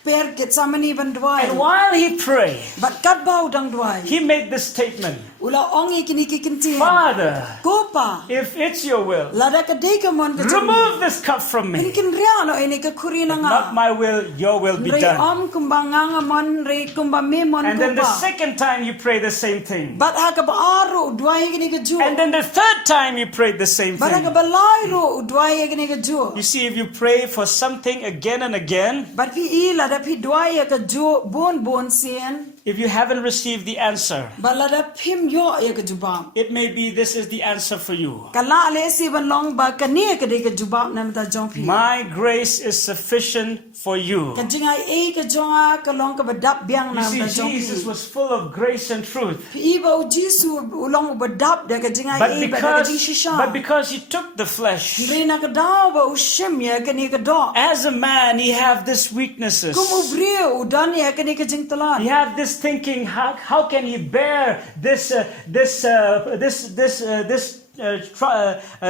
per get samani ban dwai. And while he prayed, But kat bau dang dwai. he made this statement, Ula ongi kini kikintin. Father, Kopa. if it's your will, Lada ka day ka mon ka remove this cup from me. Pinkin ria no ini ka kuri na nga. Not my will, your will be Re done. om kumbanga mon re kumbame mon And then the kopa. second time you pray the same thing. But haka ba aro dwai kini ka ju. And then the third time you prayed the same But haka thing. ba lai ro dwai kini ka ju. You see, if you pray for something again and again, But pi ila da pi dwai ka ju bon sien. if you haven't received the answer, But la da pim yo ya ka jubam. it may be this is the answer for you. Kala le si ban long ba kani ka de ka jubam nam ta jong pi. My grace is sufficient for you. Ka jingai e ka jonga ka long ka ba dap biang You nam see, ta jong Jesus pi. was full of grace and truth. Pi ba u jisu ulong ba dap da ka jingai But e ba da ka jing but shisha. because he took the flesh, Re na ka daw ba u shim ya kani ka do. as a man, he have these weaknesses. Kum u brio u dan ya kani ka jing He talan. have this thinking, how can he bear this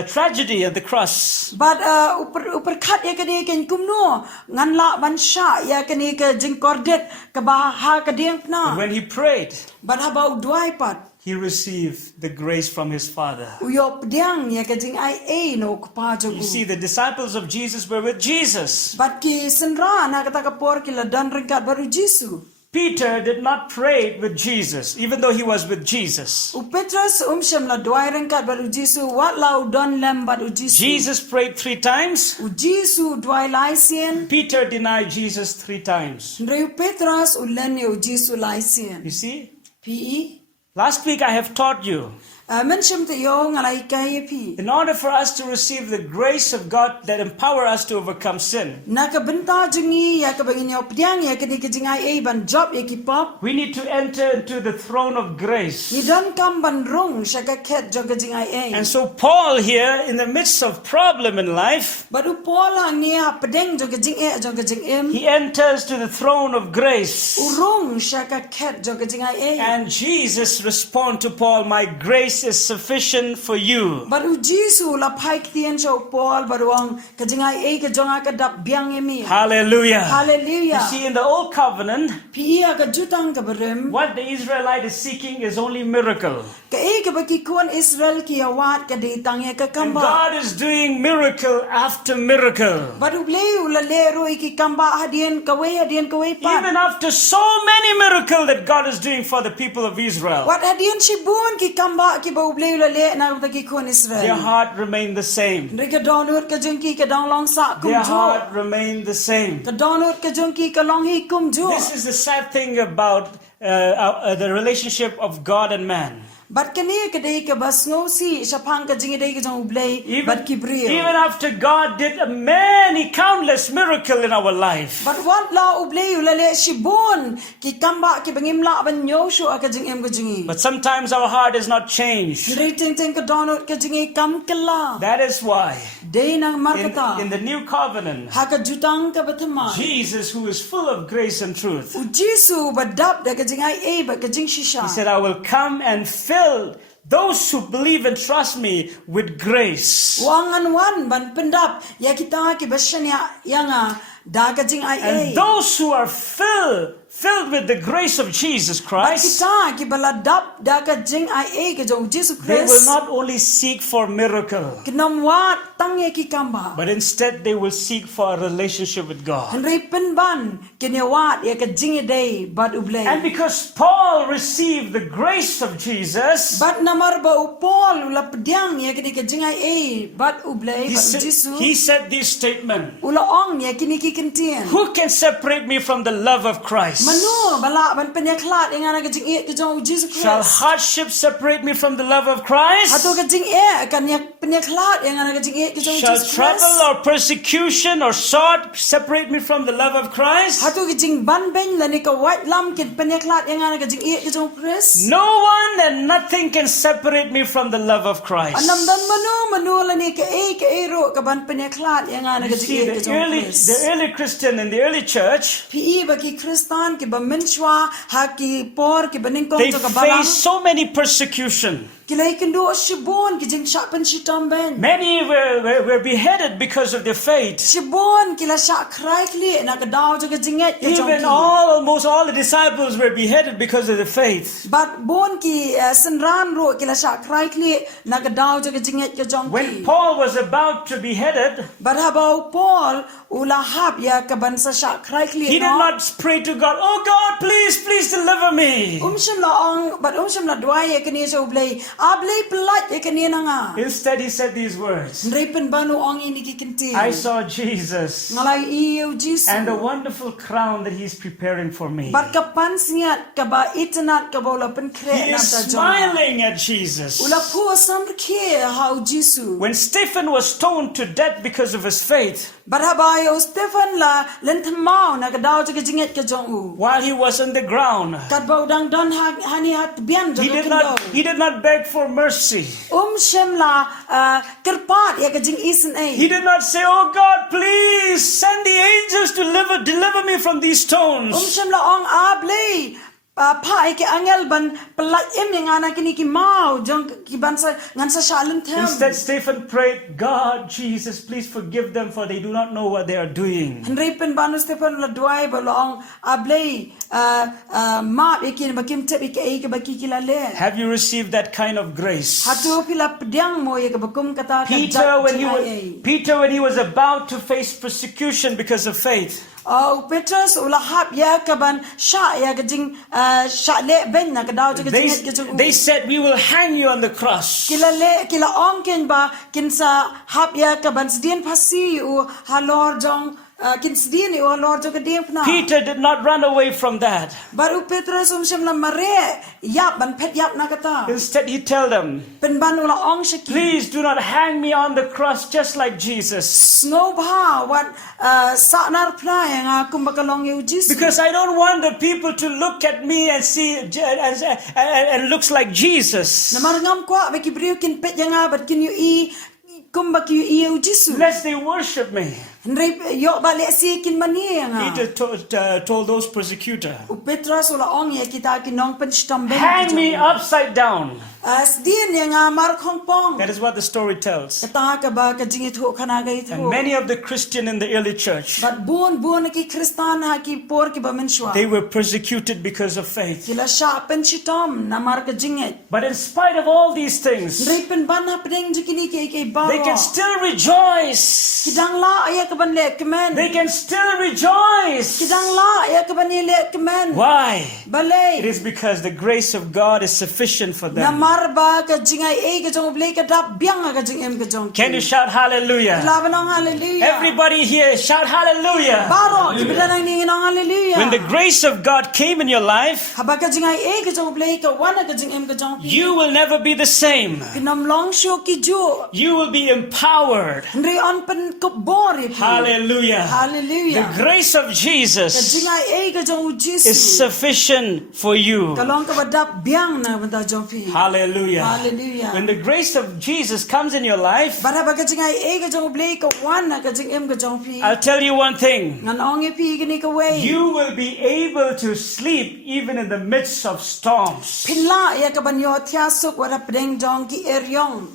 tragedy of the cross? But upar khat ya kani kan kum no ngan la ban sha ya kani ka jing kordet ka ba ha ka ding na. When he prayed, But ha ba u dwai pat. he received the grace from his Father. U yo pdiang ya ka jing ai e no ka pa jo. You see, the disciples of Jesus were with Jesus. But ki senra na kata ka por ki la dan ringkat baru Jisu. Peter did not pray with Jesus, even though he was with Jesus. U Petrus shem la dwai ringkat baru Jisu wat la u don lem bat u Jisu. Jesus prayed 3 times. U Jisu dwai lai sien. Peter denied Jesus 3 times. Ndre u Petrus u len u Jisu lai sien. You see? Pi Last week I have taught you, men shem te yo ngalai kai pi. in order for us to receive the grace of God that empower us to overcome sin, Na ka benta jingi ya ka bangin yo pdiang ya ka di ka jingai e ban job ya ki pop. we need to enter into the throne of grace. Ni don kam ban rong sha ka ket jo ka jingai e. And so Paul here, in the midst of problem in life, Baru pola ni ha pedeng jo ka jing e jo ka jing em. he enters to the throne of grace. Urong siya ka ket jo ka jingai e. And Jesus respond to Paul, my grace is sufficient for you. Baru Jisu la paik tien siya Paul baru ang ka jingai e ka jonga ka dap biang e mi. Hallelujah. You Hallelujah. see, in the old covenant, Pia ka jutang ka berem. what the Israelite is seeking is only miracle. Ka e ka baki kuan Israel ki awat ka di tangya ka And kamba. God is doing miracle after miracle. Baru bleu la lero iki kamba hadien kawai pat. Even after so many miracles that God is doing for the people of Israel, Wat hadien si bun ki kamba ki bau bleu la le na ta ki kuan their Israel. heart remained the same. Rika donut ka jengki ka dong long sa kum Their jo. heart remained the same. Ka donut ka jengki ka long hi kum jo. This is the sad thing about the relationship of God and man. But kani kadai ka bas ngo si sapang ka jingi dai ka jong ublay but kibriyo. Even after God did many countless miracles in our life, But what la ublay ulale shibon ki kamba ki bangim la ban yoshu ka jing em ka jingi. but sometimes our heart is not changed. Rating ting ka donut ka jingi kam kala. That is why Day nang in markata. the new covenant, Ha ka jutang ka batama. Jesus, who is full of grace and truth, U Jisu badap da ka jingai e ba ka jing shisha. he said, I will come and fill those who believe and trust me with grace. Wangan wan ban pendap ya kita ki basanya yanga da ka jing ai And e. those who are filled with the grace of Jesus Christ, Kita ki baladap da ka jing ai e ka jong Jesus they will Christ. not only seek for miracle, Kinam wat tang ye ki kamba. but instead they will seek for a relationship with God. Henry penban kini wat ya ka jing day bad ublay. And because Paul received the grace of Jesus, But namar ba upol ula pediang ya kini ka jing ai e bad ublay he bad said, Jisu. he said this statement, Ula ong ya kini ki kentien. who can separate me from the love of Christ? Mano bala ban penyaklat yang ana ka jing e ka jong Jesus Shall Christ. hardship separate me from the love of Christ? Hato ka jing e kan ya penyaklat yang ana ka jing e ka jong Shall Jesus trouble Christ. or persecution or sword separate me from the love of Christ? Hato ka jing ban ben la ni ka white lam kin penyaklat yang ana ka jing e ka jong Christ. No one and nothing can separate me from the love of Christ. Anam dan mano la ni ka e ro ka ban penyaklat yang ana You ka see, jing e ka jong the Christ. early Christian in the early church, Pi bagi Kristan ki ba minshwa ha ki por ki baning kong They to ka balang. faced so many persecution. Kilay kendo shibon ki jing sha pen shitam ben. Many were beheaded because of their faith. Shibon kila sha kraikli na ka daw to ka jinget ka Even jong ki. almost all the disciples were beheaded because of their faith. But bon ki senran ro kila sha kraikli na ka daw to ka jinget ka jong When ki. Paul was about to be beheaded, But habau Paul ulahap ya ka ban sa sha kraikli he did not pray to God, "Oh God, please deliver me." Umshim la ong but umshim la dwai ya kani sa ublay ablay plat ya kani na nga. Instead, he said these words, Nrepen banu ong ini kikinti. "I saw Jesus Ngalay iyo Jesus. and the wonderful crown that he's preparing for me." But kapans niya kaba itanat kabawla pen kre He na is ta jong. smiling at Jesus. Ula po sam ke how Jesus. When Stephen was stoned to death because of his faith, But habayo Stephen la lentamao na kadaw to kijinget ka jong u. while he was on the ground, Kat baw dang don hani hat bian he jong did not beg for mercy. Shem la kerpat ya kajing isen He ay. did not say, "Oh God, please send the angels to deliver me from these stones." Shem la ong ablay. Pa ke angel ban pelat em yang anak kini ki mau jong ki bansa ngansa shalem them. Instead, Stephen prayed, "God, Jesus, please forgive them, for they do not know what they are doing." Henripen banu Stephen la duai ba long ablay ma ikin bakim tep ik ai ke baki kilale. Have you received that kind of grace? Hatu pila pedang mo ya ke bakum kata ka Peter, when he was about to face persecution because of faith, Oh, Petrus ulahap ya kaban sha ya kajing sha le ben na kadaw to they, kajing kajing they said, "We will hang you on the cross." kila le kila ong ken ba kin sa hap ya kaban sdien pasi u halor jong kin sdien u halor jong kadiem na Peter did not run away from that. baru Petrus shem la mare yap ban pet yap na kata Instead, he told them, pen ban ula ong shaki "Please do not hang me on the cross just like Jesus. snow ba wat sa nar pla yang aku bakalong yu Jesus Because I don't want the people to look at me and see and looks like Jesus. namarngam kwa ba kibriu kin pet yang bat kin yu I kumbak yu yu Jesus Lest they worship me. Nrip yo balik si kin mani nga. Peter told those persecutors, U Petrus ula ong ya kita kinong pen stamben. "Hang me upside down." Sdien ya nga mar khong pong. That is what the story tells. Kata ka ba ka jingit ho kana ga itu. And many of the Christian in the early church, But bun ki Kristan ha ki por ki ba menshwa. they were persecuted because of faith. Kila sha pen shitom na mar ka jingit. But in spite of all these things, Nripen ban ha pedeng jikini ke ba. they can still rejoice. Kidang la ya ka ban le kemen. They can still rejoice. Kidang la ya ka ban le kemen. Why? It Balay. is because the grace of God is sufficient for Na them. mar ba ka jingai ka jong ble ka dap biang ka jing em ka jong. Can you shout hallelujah? Laban ng hallelujah. Everybody here, shout hallelujah. Baro, ibida nang ningin ng hallelujah. When the grace of God came in your life, Habag ka jingay ka jong play ka wana ka jing em ka jong pi. you will never be the same. Pinamlong syo ki jo. You will be empowered. Ndri on pen kubori pi. Hallelujah. Hallelujah. The grace of Ka Jesus jingay ka jong is Jesus. sufficient for you. Kalong ka badap biang na banda jong pi. Hallelujah. Hallelujah. When the grace of Jesus comes in your life, Bara ba ka jingay ka jong play ka wana ka jing em ka jong pi. I'll tell you one thing. Ngan ong pi gini ka way. You will be able to sleep even in the midst of storms. Pinla ya ka banyo tiasuk wala pedeng jong ki eryong.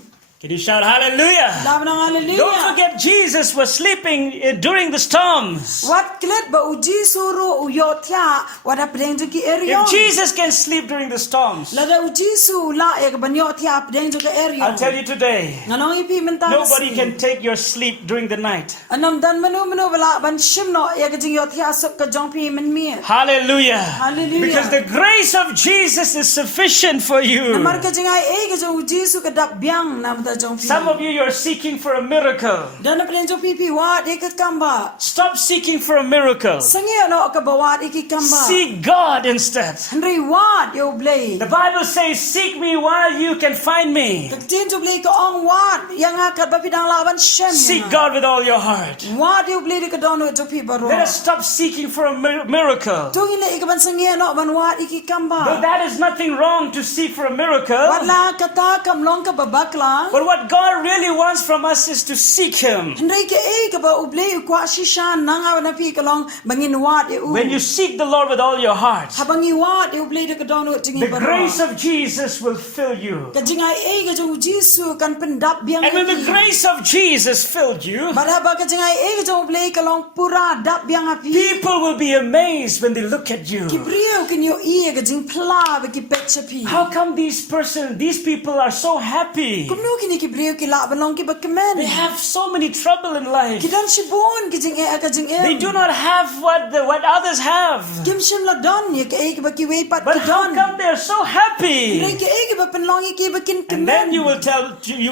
Can you shout hallelujah? Laban ng hallelujah. Don't forget Jesus was sleeping during the storms. Wat klet ba uji suru uyo tia wada pedeng jo ki If eryong. Jesus can sleep during the storms, Lada uji su la ya banyo tia pedeng jo ka eryong. I'll tell you today, Nganong ipi mentas. nobody can take your sleep during the night. Anam dan manu wala ban shimno ya ka jing yo tia sok ka jong pi men mi. Hallelujah. Hallelujah. Because the grace of Jesus is sufficient for you. Namar ka jing ai ka jong uji su ka dap biang nam ta jong pi. Some of you are seeking for a miracle. Dan na pedeng jo pi wa de ka kamba. Stop seeking for a miracle. Sangi no ka bawa iki kamba. Seek God instead. Henry wat yo blay. The Bible says, "Seek me while you can find me." Tin jo blay ka ong wat yang akat ba pidang laban shem. Seek God with all your heart. Wat yo blay ka dono jo pi baro. Let us stop seeking for a miracle. Tungin le ikaban sangi no ban wat iki Though kamba. that is nothing wrong to seek for a miracle, Wala kata kam long ka babakla. but But what God really wants from us is to seek Him. Hendai ke ka ba uble kwa shishan nanga na pi kalong bangin wat e u. When you seek the Lord with all your heart, Habangi wat e uble de ka dono jingi the baro. grace of Jesus will fill you. Ka jingai ka jong Jisu kan pendap biang. And when the grace of Jesus filled you, Baraba ka jingai ka jong uble kalong pura dap biang api. people will be amazed when they look at you. Kibriyo kin yo ka jing pla ba ki petchapi. How come these people are so happy? Kumno kini kibriyo ki la balong ki ba kemen. They have so many trouble in life. Kidan shibon ki jing ka jing They do not have what others have. Kim shim la don ye ka ba ki we pat But ki how don. come they are so happy? Hendai ke ba penlong ki ba kin And then kemen. you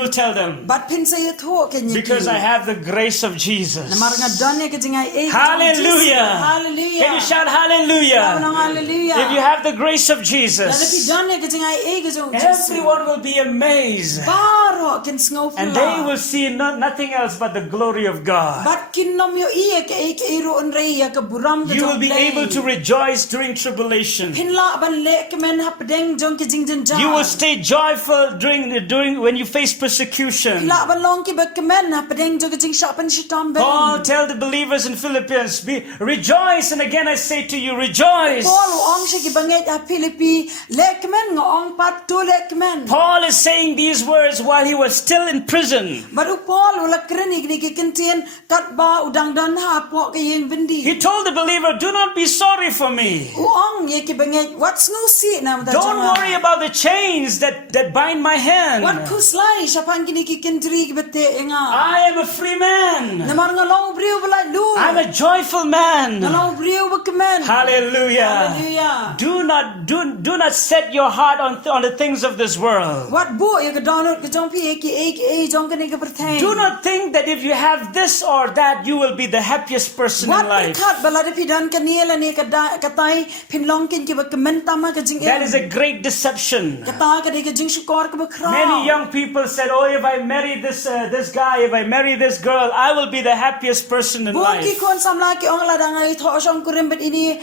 will tell them, But pin sa ye tho ke ni. because I have the grace of Jesus. Namar nga don ye ka jingai Hallelujah. Hallelujah. Can you shout hallelujah? Hallelujah. If you have the grace of Lalapi Jesus, don ye ka jingai ka jong Jisu. everyone will be amazed. Baro kin sngo And they will see nothing else but the glory of God. But kin nom yo ka iro on rei ya ka buram ka You jong will be play. able to rejoice during tribulation. Pin la ban le ka men hap deng jong ki jing jin ja. You will stay joyful during when you face persecution. La ban long ki ba ka men hap deng jong ki jing sha pan shi tam ben. Paul tell the believers in Philippians, rejoice, and again I say to you, rejoice. Paul ong shi ki banget a Philippi le ka men nga ong pat tu le ka men. Paul is saying these words while he was still in prison. Baru Paul ula krenik ni ki kentien kat ba udang dan ha po ka yin bindi. He told the believer, do not be sorry for me. Uong ye ki banget what's no si na mata Don't worry about the chains that bind my hand. What kuslai siapang kini ki kentri ki bete nga. I am a free man. Namar nga long brio balai lu. I'm a joyful man. Nga long brio bakamen. Hallelujah. Hallelujah. Do not set your heart on the things of this world. What bo ye ka download ka jong pi ki jong ka ni ka pertain. Do not think that if you have this or that, you will be the happiest person What in life. kat balada pidan ka niela ni ka tai pinlong kin ki bakamen tama ka jing That is a great deception. Kata ka di ka jing shukor ka bakra. Many young people said, oh, if I marry this guy, if I marry this girl, I will be the happiest person in Buang ki life. kon samla ki ong la dang ai tho shong kurim bet ini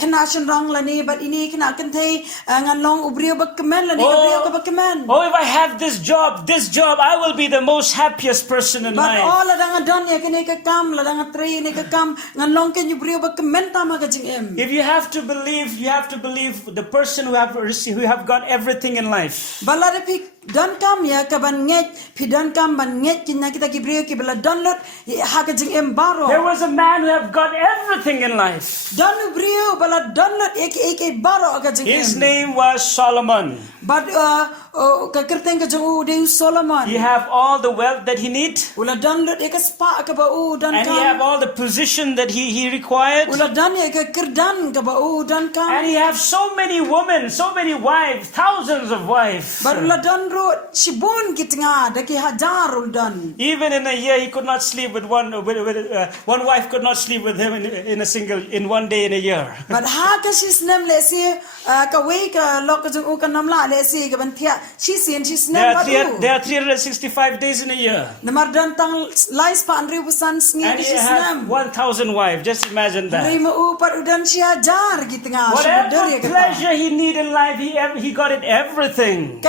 kana shin rong la ni bet ini kana kan thei ngan long ubrio bakamen la ni ka brio ka bakamen. Oh, if I have this job, I will be the most happiest person in But life. all la dang don ye kene ka kam la dang tre ni ka kam ngan long ken ubrio bakamen tama ka jing em. If you have to believe the person who have got everything in life. Balada pi don kam ya ka ban nget pi don kam ban nget kin na kita ki brio ki bala don lot ha ka jing em baro. There was a man who have got everything in life. Don brio bala don lot ek baro ka jing em. His name was Solomon. But ka kerteng ka jong de Solomon. He have all the wealth that he need, Ula don lot ek spa ka ba don and he have kam. all the position that he required, Ula don ye ka kerdan ka ba don kam. and he have so many women, so many wives, thousands of wives. But ula don ro shibon kitnga da ki hajar ul don. Even in a year, he could not sleep with one wife could not sleep with him in one day in a year. But ha ka sis nem le si ka we ka lok ka jong ka nam la le si ka ban thia sis nem ba There are 365 days in a year, Namar don tang lais pa anri busan sngi and he sis has nem. 1,000 wives. Just imagine that. Rima u par udan si hajar kitnga. Whatever pleasure he need in life, he got it everything.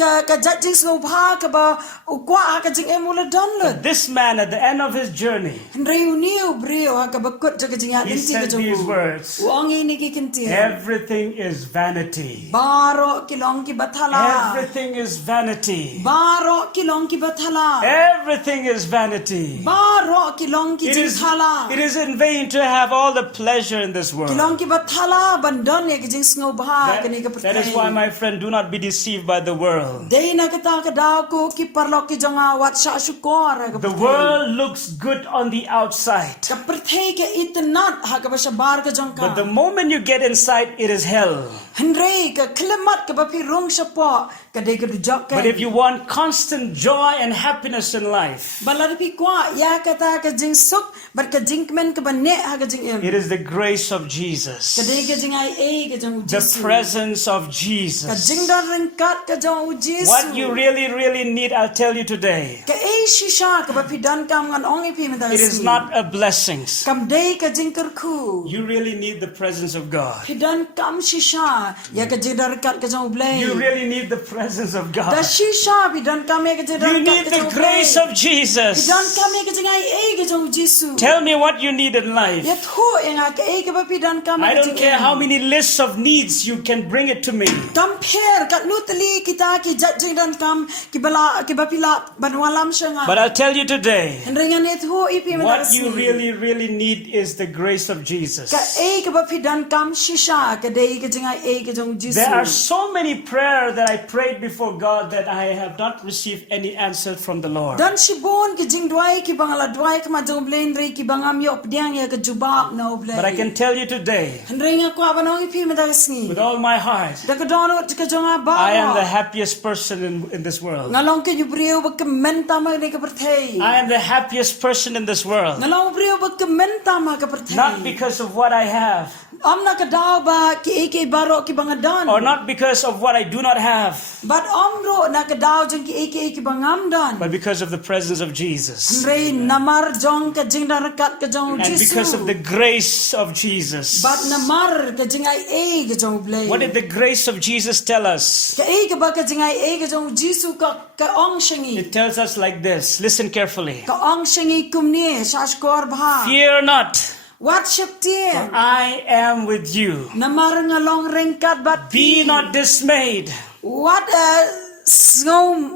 Ka judging snow pa ka ba ukwa ka jing emula don lot. This man, at the end of his journey, Reu niu brio ha ka bakut ka jing ya he dinti ka said these jong. words: Uang ini ki kinti. everything is vanity. Baro kilong ki bathala. Everything is vanity. Baro kilong ki bathala. Everything is vanity. Baro kilong ki It jingthala. is in vain to have all the pleasure in this world. Kilong ki bathala bandon ye ki jing snow baha kani ka That is why, my friend, do not be deceived by the world. Day na kita ka daw ko ki parlok ki jonga wat sa shukor ka The world looks good on the outside, ka perthei ke itnat ha ka ba sa bar ka jong but the ka. moment you get inside, it is hell. Henry ka klimat ka ba pi rong sa po ka de ka dujok ka. But if you want constant joy and happiness in life, Balar pi kwa ya ka ta ka jing suk bar ka jing men ka ba ne ha ka jing em. it is the grace of Ka Jesus, de ka jing ai ka jong the Jesu. presence of Ka Jesus. jing don ring kat ka jong Jesu. What you really need, I'll tell you today. Ka e shisha ka ba pidan kam ngan ong ipi meda. It is not a blessings. Kam day ka jingkar ku. You really need the presence of God. Pidan kam shisha ya ka jidar kat ka jong blay. You really need the presence of Da God. shisha pidan kam ya ka jidar You kat need ka the jong grace blay. of Jesus. Pidan kam ya ka jingai e ka jong Jesu. Tell me what you need in life. Ya thu enga ka e ka ba pidan kam I ka don't care how many lists of needs you can bring it to me. Compare kat nutli kita ki jadjindan kam ki bala ki bapila banwalam syanga. But I'll tell you today, Ringan itu ipi what you really need is the grace of Jesus. ka e ka bapidan kam shisha ka dei ka jingai e ka jong Jesu. There are so many prayers that I prayed before God that I have not received any answer from the Lord. Dan sibon ki jing dwai ki bangala dwai ka ma jong blain re ki bangam yo pdiang ya ka jubab na oblay. But I can tell you today, Ringa ko abanong ipi madagasni. with all my heart, Da ka dono ka jonga ba. I am the happiest person in this world. Ngalong ka yubriyo ba ka menta ma ne ka perthei. I am the happiest person in this world. Ngalong briyo ba ka menta ma ka perthei. Not because of what I have, Amna ka daw ba ki ike baro ki bangadan. or not because of what I do not have, But omro na ka daw jeng ki ike bangamdan. but because of the presence of Jesus. Rei namar jong ka jing darakat ka jong And because of the Jesu. grace of Jesus. But namar ka jing ai e ka jong blay. What did the grace of Jesus tell us? Ka e ka ba ka jing ai e ka jong Jesu ka ong shangi. It tells us like this. Listen carefully. Ka ong shangi kumni shashkor bha. Fear not, What shaptir? I am with you. Namar ngalong rengkat bat. Be not dismayed, What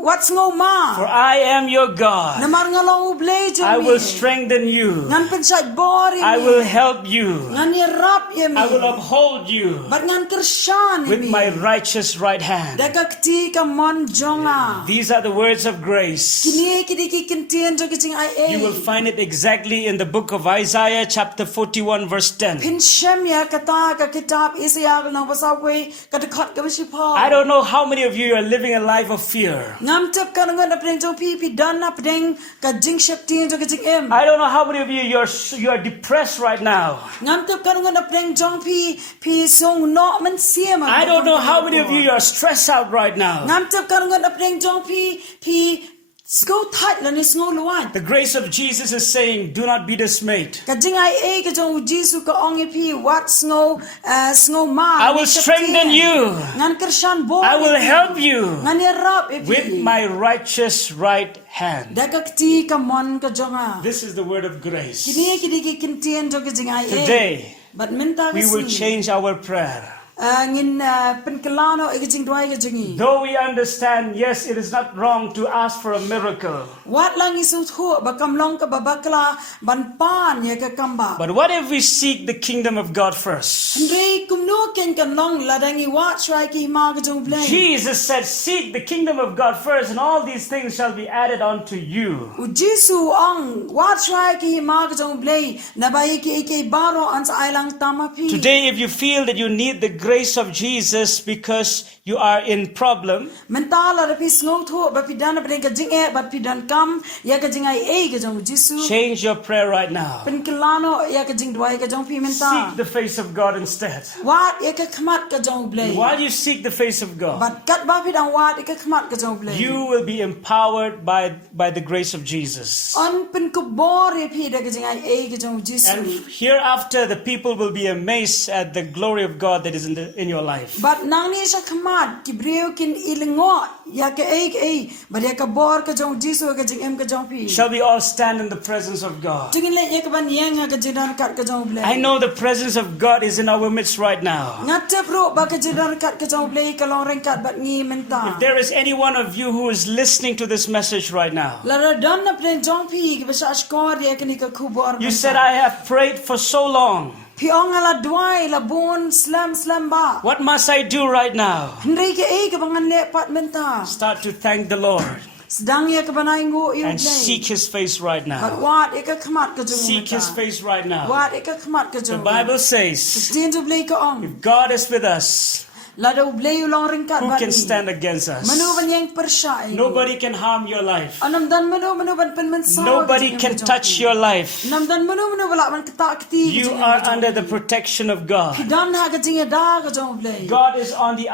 what's ngo ma? for I am your God. Namar ngalong ublay jong I will strengthen you. Ngan pensat bori. I will help you. Ngan irap ya mi. I will uphold you But ngan kershan with mi. my righteous right hand. Daka kti ka mon jonga. These are the words of grace. Kini kidi ki kintien jo kiching ai You will find it exactly in the book of Isaiah, chapter 41, verse 10. Pin shem ya kata ka kitab Isaiah na pasaway katakot ka bisipa. I don't know how many of you are living a life of fear. Ngam tep ka ngon na pdeng jo pi dan na pdeng ka jing shaptien jo kiching em. I don't know how many of you are depressed right now. Ngam tep ka ngon na pdeng jong pi song no man siam. I don't know how many of you are stressed out right now. Ngam tep ka ngon na pdeng jong pi sko tat la ni ngo luan. The grace of Jesus is saying, do not be dismayed. Ka jing ai e ka jong Jesu ka ong pi what ngo ma. I will strengthen you. Ngan kershan bo. I will help you Ngan irap with my righteous right hand. Daka kti ka mon ka jonga. This is the word of grace. Kini kidi ki kintien jo ki jingai e. Today, But minta we will kasi. change our prayer. Ngin penkelano e jing dwai ka jingi. Though we understand, yes, it is not wrong to ask for a miracle. Wat lang isu thu bakam long ka babakla ban pan ya ka kamba. But what if we seek the kingdom of God first? Ndrei kumno ken kan long ladangi wat try ki ma ka jong bleng. Jesus said, seek the kingdom of God first, and all these things shall be added unto you. U Jesu ang wat try ki ma ka jong bleng na bai ki baro ans ailang tamapi. Today, if you feel that you need the grace of Jesus because you are in problem, Mentala rapi sngo thu ba pidan ba ka jing e ba pidan kam ya ka jingai e ka jong Jesu. change your prayer right now. Penkelano ya ka jing dwai ka jong pi menta. Seek the face of God instead. Wat ya ka khamat ka jong bleng. While you seek the face of God, But kat ba pidang wat ya ka khamat ka jong bleng. you will be empowered by the grace of Jesus. On pen ko bor ya pi da ka jingai e ka jong And Jesu. hereafter, the people will be amazed at the glory of God that is in your life. But nang ni sa khamat ki breu kin ilingo ya ka e ba ya ka bor ka jong Jesu ka jing em ka jong pi. Shall we all stand in the presence of God? Tingin le ya ka ban yang ka jidan kat ka jong bleng. I know the presence of God is in our midst right now. Ngate bro ba ka jidan kat ka jong bleng ka long reng kat bat ngi menta. If there is any one of you who is listening to this message right now, Lara dan na pren jong pi ki ba sa skor ya ka ni ka khubor. you said, I have prayed for so long. Piong ala dwai la bon slam ba. What must I do right now? Hendri ke ka bangan le pat menta. Start to thank the Lord Sedang ya ka banai ngo yung and seek His face right But now. what ka khamat ka jong Seek His menta. face right now. What ka khamat ka The jong. Bible says, Tin to blay ka ong. if God is with us, La da ublay long ringkat Who bat can ni. stand against Manu us? ban yang persyai. Nobody can harm your life. Anam dan manu ban pen men saw. Nobody can touch your life. Nam dan manu balak man ketak keti. You are under the protection of God. Dan ha kajing da ka jong ublay. God is on the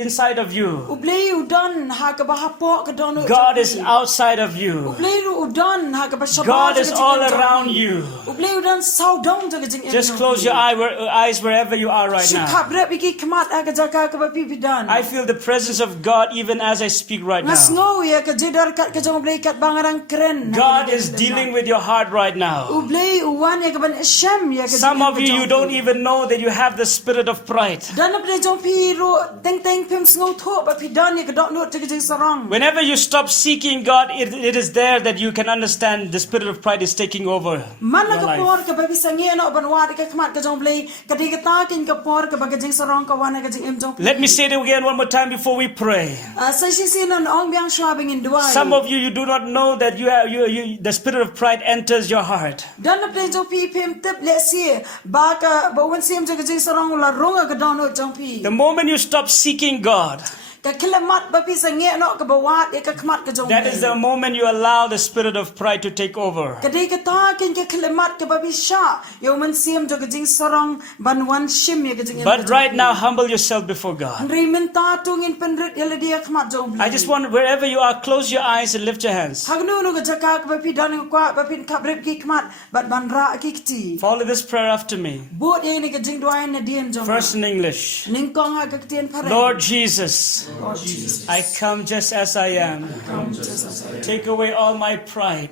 inside of you. Ublay udan ha ka bahapok ka don. God is outside of you. Ublay udan ha ka bashabat. God is all around you. Ublay udan saw dong ka jing. Just close your eyes wherever you are right now. Shikap rep iki kemat ha ka jaka ka bapi bidan. I feel the presence of God even as I speak right Ngas now. ngo ya ka jedar kat ka jong ublay kat bangarang keren. God is dealing with your heart right now. Ublay uwan ya ka ban shem ya ka. Some of you don't even know that you have the spirit of pride. Dan apne jong pi ro teng pim sngo tho ba pi dan ya ka dok no te ka jing sarang. Whenever you stop seeking God, it is there that you can understand the spirit of pride is taking over Man la your ka life. por ka ba bi sange no ban wa ka kemat ka jong ublay ka di ka ta kin ka por ka ba ka jing sarang ka wan ka jing em jong. Let me say it again one more time before we pray. Sa shi sin on ong byang shwabing in duai. Some of you do not know that the spirit of pride enters your heart. Dan apne jong pi pim tip le si ba ka ba wan sim ka jing sarang la ronga ka don no jong pi. The moment you stop seeking God, Ka kilamat ba pi sange no ka ba wa ka kemat ka jong. that is the moment you allow the spirit of pride to take over. Kadai ka ta kin ka kilamat ka ba bi sha yo man sim jo ka jing sarang ban wan shim ya ka jing. But right now, humble yourself before God. Ri min ta tungin penrit ya le dia kemat jong. I just want, wherever you are, close your eyes and lift your hands. Hagnu no ka jaka ka ba pi dan ko ba pin ka brep ki kemat bat ban ra ki kti. Follow this prayer after me. Bot ye ni ka jing duai na diem jong. First in English. Ning kong ha ka ktien pare. Lord Jesus, Lord Jesus. I come just as I am. Take away all my pride.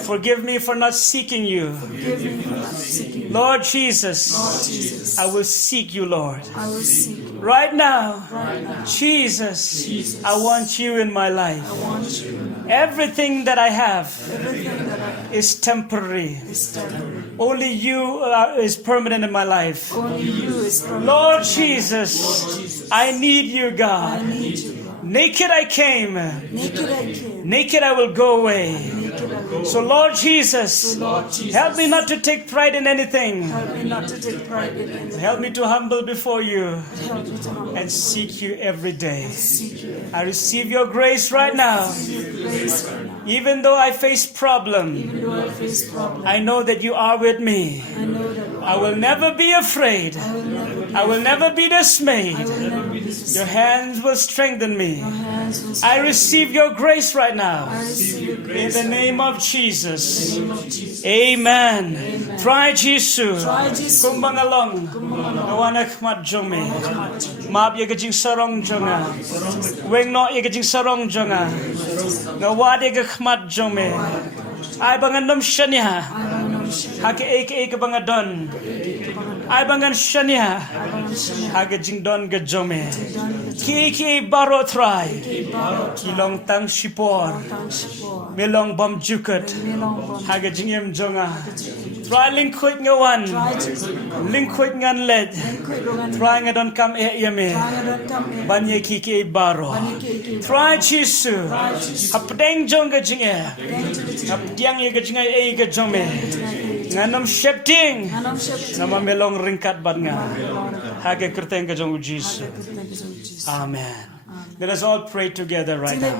Forgive me for not seeking you. Give me for not seeking. Lord Jesus, Jesus. I will seek you, Lord. I will seek you. Right now, Right now. Jesus, I want you in my life. I want you. Everything that I have Everything that I is temporary. is temporary. Only you is permanent in my life. Only you is from. Lord Jesus, I need you, I God. need you. Lord. Naked I came, Naked I came. naked I will go away. Naked I will. So, Lord Jesus, Lord Jesus. help me not to take pride in anything. Help me not to take pride in anything. Help me to humble before you Help me to humble and seek you every day. seek you. I receive your grace right now. Grace right now. Even though I face problem, Even though I face problems, I know that you are with me. I know that I will never be afraid. I will never be. I will never be dismayed. I will never be dismayed. Your hands will strengthen me. Your hands will I receive your grace right now. I receive your In grace. the name of Jesus. In the name of Jesus. Amen. Try Jesus. Try Jesus. Kumbangalong. Nawanak matjome. Map yagajing sarong jonga. Weng no yagajing sarong jonga. Nawad yagakmat jome. Ay bangan shanya. Hake eke bangadon. Ay bangan shanya. Hagajing don gajome. Kiki baro try. Kilong tang shipor. Melong bom jukat. Hagajing em jonga. Try lingkwit ngawan. Lingkwit ngan led. Try ngadon kam yame. Banye kiki baro. Try chisu. Hapdeng jong gajing e. Hapdiang ye gajing e gajome. Nganam shepting. Nama melong ringkat bat nga. Hage kerteng gajong Jesus. Amen. Let us all pray together right now.